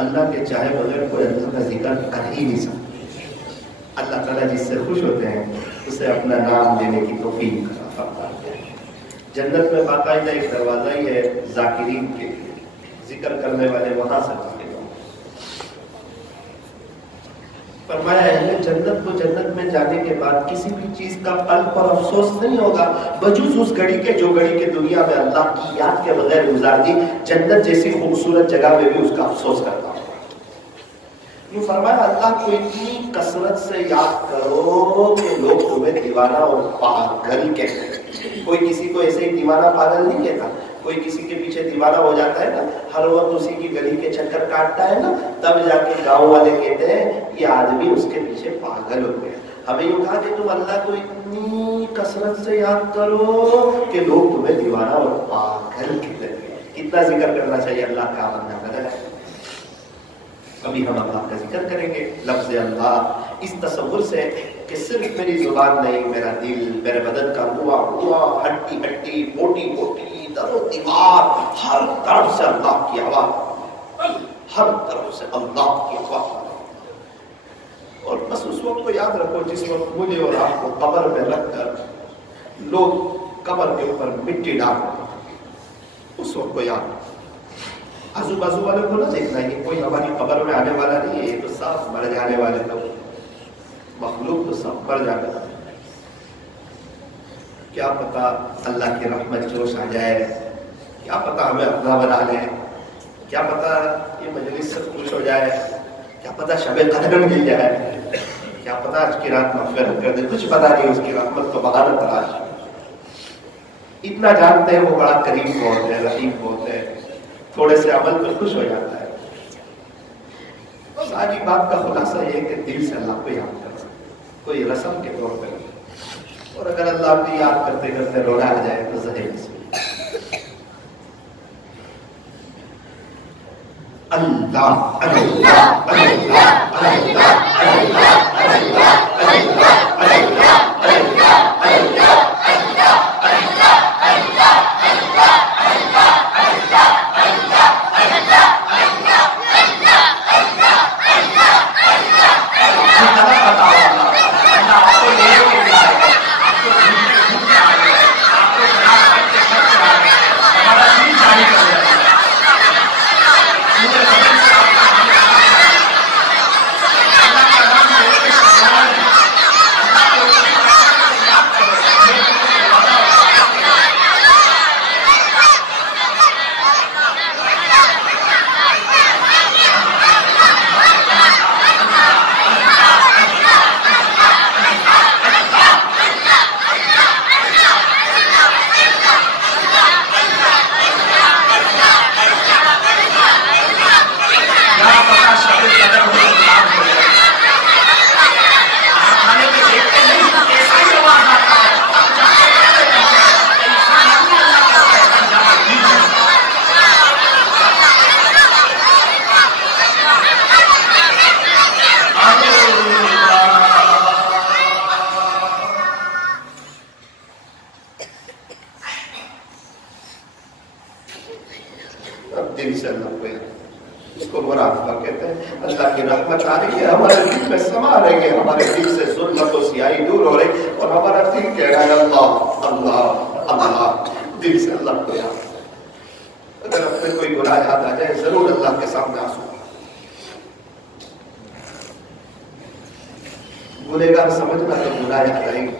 اللہ کے چاہے بغیر کوئی اللہ کا ذکر کر ہی نہیں سکتا. اللہ تعالیٰ جس سے خوش ہوتے ہیں اسے اپنا نام لینے کی توفیق فرماتے ہیں. جنت میں باقاعدہ ایک دروازہ ہی ہے ذاکرین کے لیے، ذکر کرنے والے وہاں سے داخل ہوں. فرمایا اہل جنت کو جنت میں جانے کے بعد کسی بھی چیز کا پل پر افسوس نہیں ہوگا بجز اس گھڑی کے جو گھڑی کے دنیا میں اللہ کی یاد کے بغیر گزار دی. جنت جیسی خوبصورت جگہ میں بھی اس کا افسوس کرتا ہوں. یہ فرمایا اللہ کو اتنی کثرت سے یاد کرو کہ لوگ تمہیں دیوانہ اور پاگل کہتے ہیں. کوئی کسی کو ایسے ہی دیوانہ پاگل نہیں کہتا. کوئی کسی کے پیچھے دیوانہ ہو جاتا ہے نا، ہر وقت اسی کی گلی کے چکر کاٹتا ہے نا، تب جا کے گاؤں والے کہتے ہیں یہ آدمی اس کے پیچھے پاگل ہو گیا. ہمیں یوں کہا کہ تم اللہ کو اتنی کثرت سے یاد کرو کہ لوگ تمہیں دیوانہ اور پاگل کہتے ہیں. کتنا ذکر کرنا چاہیے اللہ کا بندہ کرے. ابھی ہم اللہ کا ذکر کریں گے لفظ اللہ اس تصور سے کہ صرف میری زبان نہیں، میرا دل، میرے بدن کا روح، ہڈی ہڈی، بوٹی بوٹی، در و دیوار، ہر طرف سے اللہ کی آواز، ہر طرف سے اللہ کی آواز. اور بس اس وقت کو یاد رکھو جس وقت مجھے اور آپ کو قبر میں رکھ کر لوگ قبر کے اوپر مٹی ڈال رہے ہیں، اس وقت کو یاد رکھو. آزو بازو والوں کو نہ دیکھنا ہے کوئی ہماری قبر میں آنے والا نہیں ہے، یہ تو سب مر جانے والے لوگ، مخلوق تو سب مر جانے والے. کیا پتا اللہ کی رحمت جوش آ جائے، کیا پتا ہمیں اپنا بنا لیں، کیا پتا یہ مجلس سے خوش ہو جائے، کیا پتا شب قدر مل جائے، کیا پتا آج کی رات مغفرت کر دے. کچھ پتا نہیں، اس کی رحمت تو بغیر تلاش. اتنا جانتے ہیں وہ بڑا کریم بہت ہے، رحیم بہت ہے، تھوڑے سے عمل پر خوش ہو جاتا ہے. ساری بات کا خلاصہ یہ ہے کہ دل سے اللہ کو یاد کرنا، کوئی رسم کے طور پر. اور اگر اللہ کو یاد کرتے کرتے رونا آ جائے تو ظاہر سے اللہ اللہ اللہ اللہ دل سے اللہ کو اس کو مراقبہ کہتے ہیں. اللہ کی رحمت آ رہی ہے، ہمارے دل میں سما رہے ہیں، ہمارے دل سے ظلمت و سیاہی دور ہو رہی اور ہمارا دل کہہ رہا ہے اللہ اللہ اللہ. دل سے اللہ کو یاد. اگر اپنے کوئی گناہ یاد آ جائے ضرور اللہ کے سامنے آنسو. گنہگار سمجھنا تو گناہ یاد آئے گی.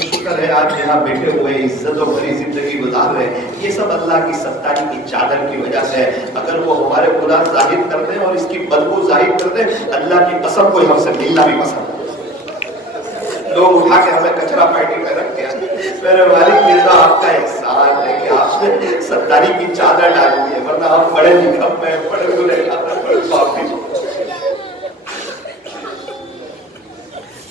شکر ہے آج یہاں بیٹھے ہوئے عزت و بھری زندگی گزار رہے ہیں، یہ سب اللہ کی ستاری کی چادر کی وجہ سے ہے. اگر وہ ہمارے گناہ ظاہر کر دیں اور اس کی بدبو ظاہر کر دیں، اللہ کی قسم کوئی ہم سے ملنا بھی پسند ہے. لوگ اٹھا کے ہمیں کچرا پارٹی میں رکھ دیا. میرے والد مرزا آپ کا احسان ہے کہ آپ نے ستاری کی چادر ڈال دی ہے، ورنہ ہم بڑے نکم میں بڑے گنہگار معافی.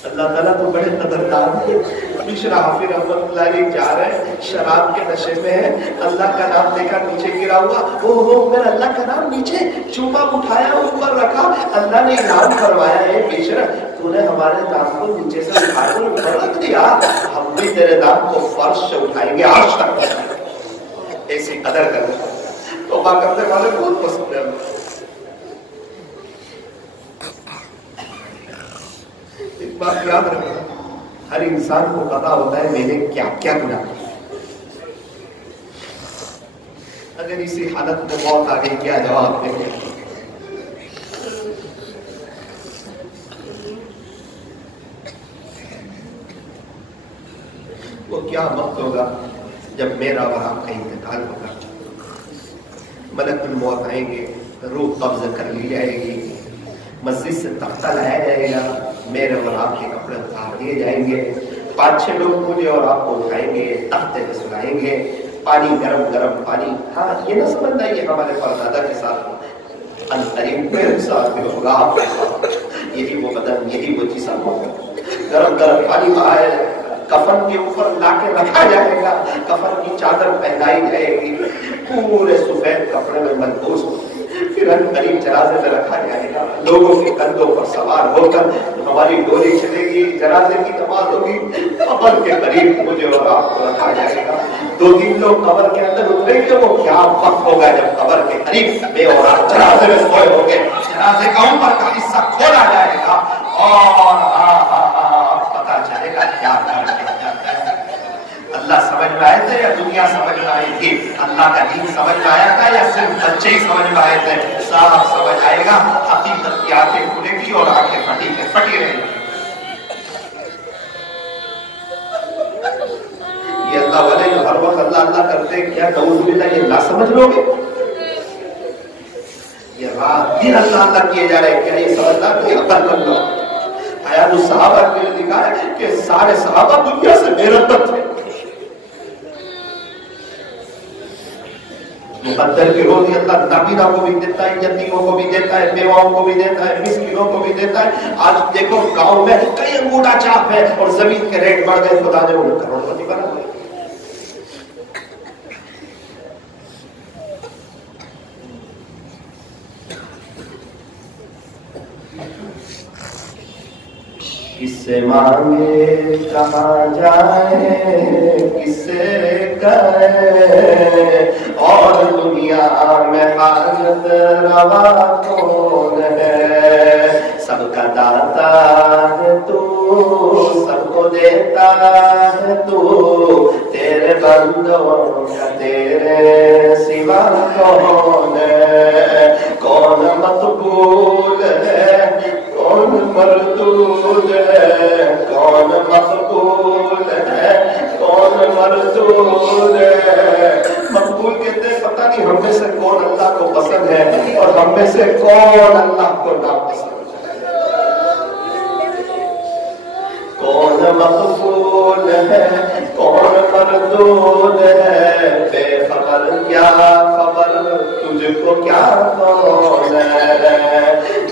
اللہ تعالیٰ تو بڑے قدردان ہیں. مشرا حافظ رحمت اللہ علیہ جا رہے ہیں، شراب کے نشے میں ہے، اللہ کا نام لے کر نیچے گرا ہوا. اوہ میرا اللہ کا نام نیچے چوما اٹھایا اوپر رکھا. اللہ نے اعلان کروایا ہے بشرا تو نے ہمارے نام کو نیچے سے اٹھا کر اوپر رکھ دیا، ہم بھی تیرے نام کو فرش سے اٹھائیں گے عرش تک. ایسی قدر کرنا توبہ کرنے والے بہت پسند ہیں. ایک بات یاد رکھیں، ہر انسان کو پتا ہوتا ہے میں نے کیا کیا گناہ کیا. اگر اسی حالت میں موت آ گئی کیا جواب دیں گے؟ وہ کیا وقت ہوگا جب میرا اور آپ کا انتقال ہوگا. ملک الموت آئیں گے، روح قبض کر لی جائے گی، مسجد سے تختہ لایا جائے گا، میرے اور آپ کے کپڑے اتار دیے جائیں گے، 5-6 لوگ مجھے اور آپ کو اٹھائیں گے، تختے پہ سلائیں گے، پانی گرم گرم پانی. ہاں یہ نہ سمجھنا یہ ہمارے پردادا کے ساتھ انتریم میرے ساتھ بھی ہوگا، آپ کے ساتھ. یہی وہ بدن، یہی وہ جسم ہوگا. گرم گرم پانی بہایا جائے گا، کفن کے اوپر لا کے رکھا جائے گا، کفن کی چادر پہنائی جائے گی، پورے سفید کپڑے میں ملبوس ہو، پھر قریب جنازے میں رکھا جائے گا. لوگوں کے کندھوں پر سوار ہو کر ہماری ڈولی چلے گی، جنازے کی نماز ہوگی، قبر کے قریب مجھے اور آپ کو رکھا جائے گا. 2-3 لوگ قبر کے اندر اتریں گے. وہ کیا وقت ہوگا جب قبر کے قریب میں اور آپ جنازے میں سوئے ہوں گے. جنازے کا اوپر کا حصہ کھولا جائے گا اور پتا چلے گا کیا کر کے جاتا ہے. اللہ سمجھ میں آئے تھے یا دنیا سمجھ میں آئی تھی؟ اللہ کا دین سمجھ میں آیا تھا یا صرف بچے ہی سمجھ میں آئے تھے؟ صاف سمجھ آئے گا. حقیقت کی آنکھیں کھلے گی اور آنکھیں پھٹی رہیں گی. یہ اللہ والے جو ہر وقت اللہ اللہ کرتے ہیں، کیا نعوذ باللہ یہ نہ سمجھ لو گے؟ یہ رات دن اللہ اللہ کیے جا رہے ہیں، کیا یہ سمجھنا کہ عقل کر لو؟ حیات الصحابہ میں لکھا ہے کہ سارے صحابہ دنیا سے بے رغبت تھے. مقدر کے روز اللہ نابینا کو بھی دیتا ہے، یتیموں کو بھی دیتا ہے، بیواؤں کو بھی دیتا ہے، مسکینوں کو بھی دیتا ہے. آج دیکھو گاؤں میں کئی انگوٹھا چاپ ہے اور زمین کے ریٹ بڑھ گئے، خدا نے انہیں کروڑ پتی بنا دیا. کس سے مانگے کہاں جائے، کس سے کہے، اور دنیا میں حالت روا کون ہے. سب کا داتا ہے تو، سب کو دیتا ہے تو، تیرے بندوں کا تیرے سوا کون ہے. کون مقبول ہے، کون مردود ہے، کون مقبول ہے، کون مردود ہے. مقبول کہتے ہیں پتہ نہیں ہم میں سے کون اللہ کو پسند ہے اور ہم میں سے کون اللہ کو ناپسند ہے. کون مقبول ہے، کون مردود ہے. بے خبر کیا خبر، تجھ کو کیا کون ہے.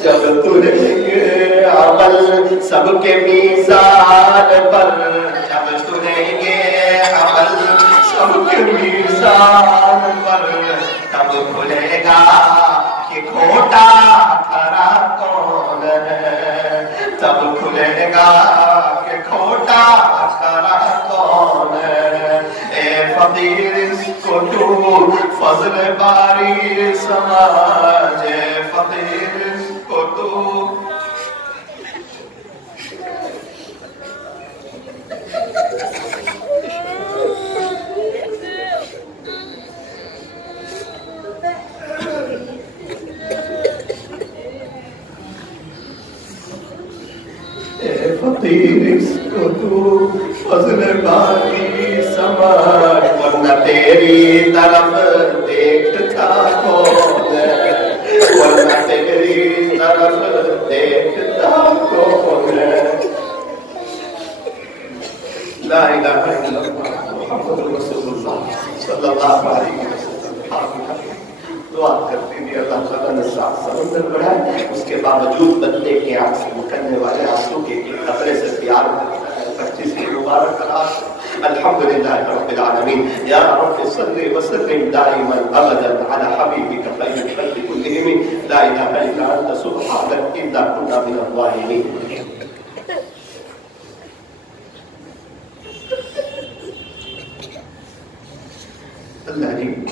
جب تجھے عمل سب کے میزان پر، جب تجھے عمل سب کے میزان پر، تب کھلے گا کہ کھوٹا کھرا کون ہے. تب کھلے گا کہ کھوٹا کھرا کون ہے. اے فقیر اس کو تو فضل باری سمجھ، اے فقیر اس کو تو. فقیر اس کو تو فضل باری سمجھ، ورنہ تیری طرف دیکھتا کون ہے، ورنہ تیری طرف دیکھتا کون ہے. لا الہ الا اللہ محمد رسول اللہ صلی اللہ علیہ وسلم. دعا کرتے بھی اللہ تعالیٰ نے ساتھ سمندر بڑھائے، اس کے باوجود بندے کے آنکھ سے نکلنے والے آنسو کے قطرے سے پیار کرتا ہے. 25 مبارک رات. الحمدللہ رب العالمین. یا رب صلی وسلم دائما ابدا على حبیبک خیر الخلق کلہم. لا الہ الا انت سبحانک انا کنا من الظالمین. اللہ جی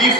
20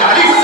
40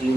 3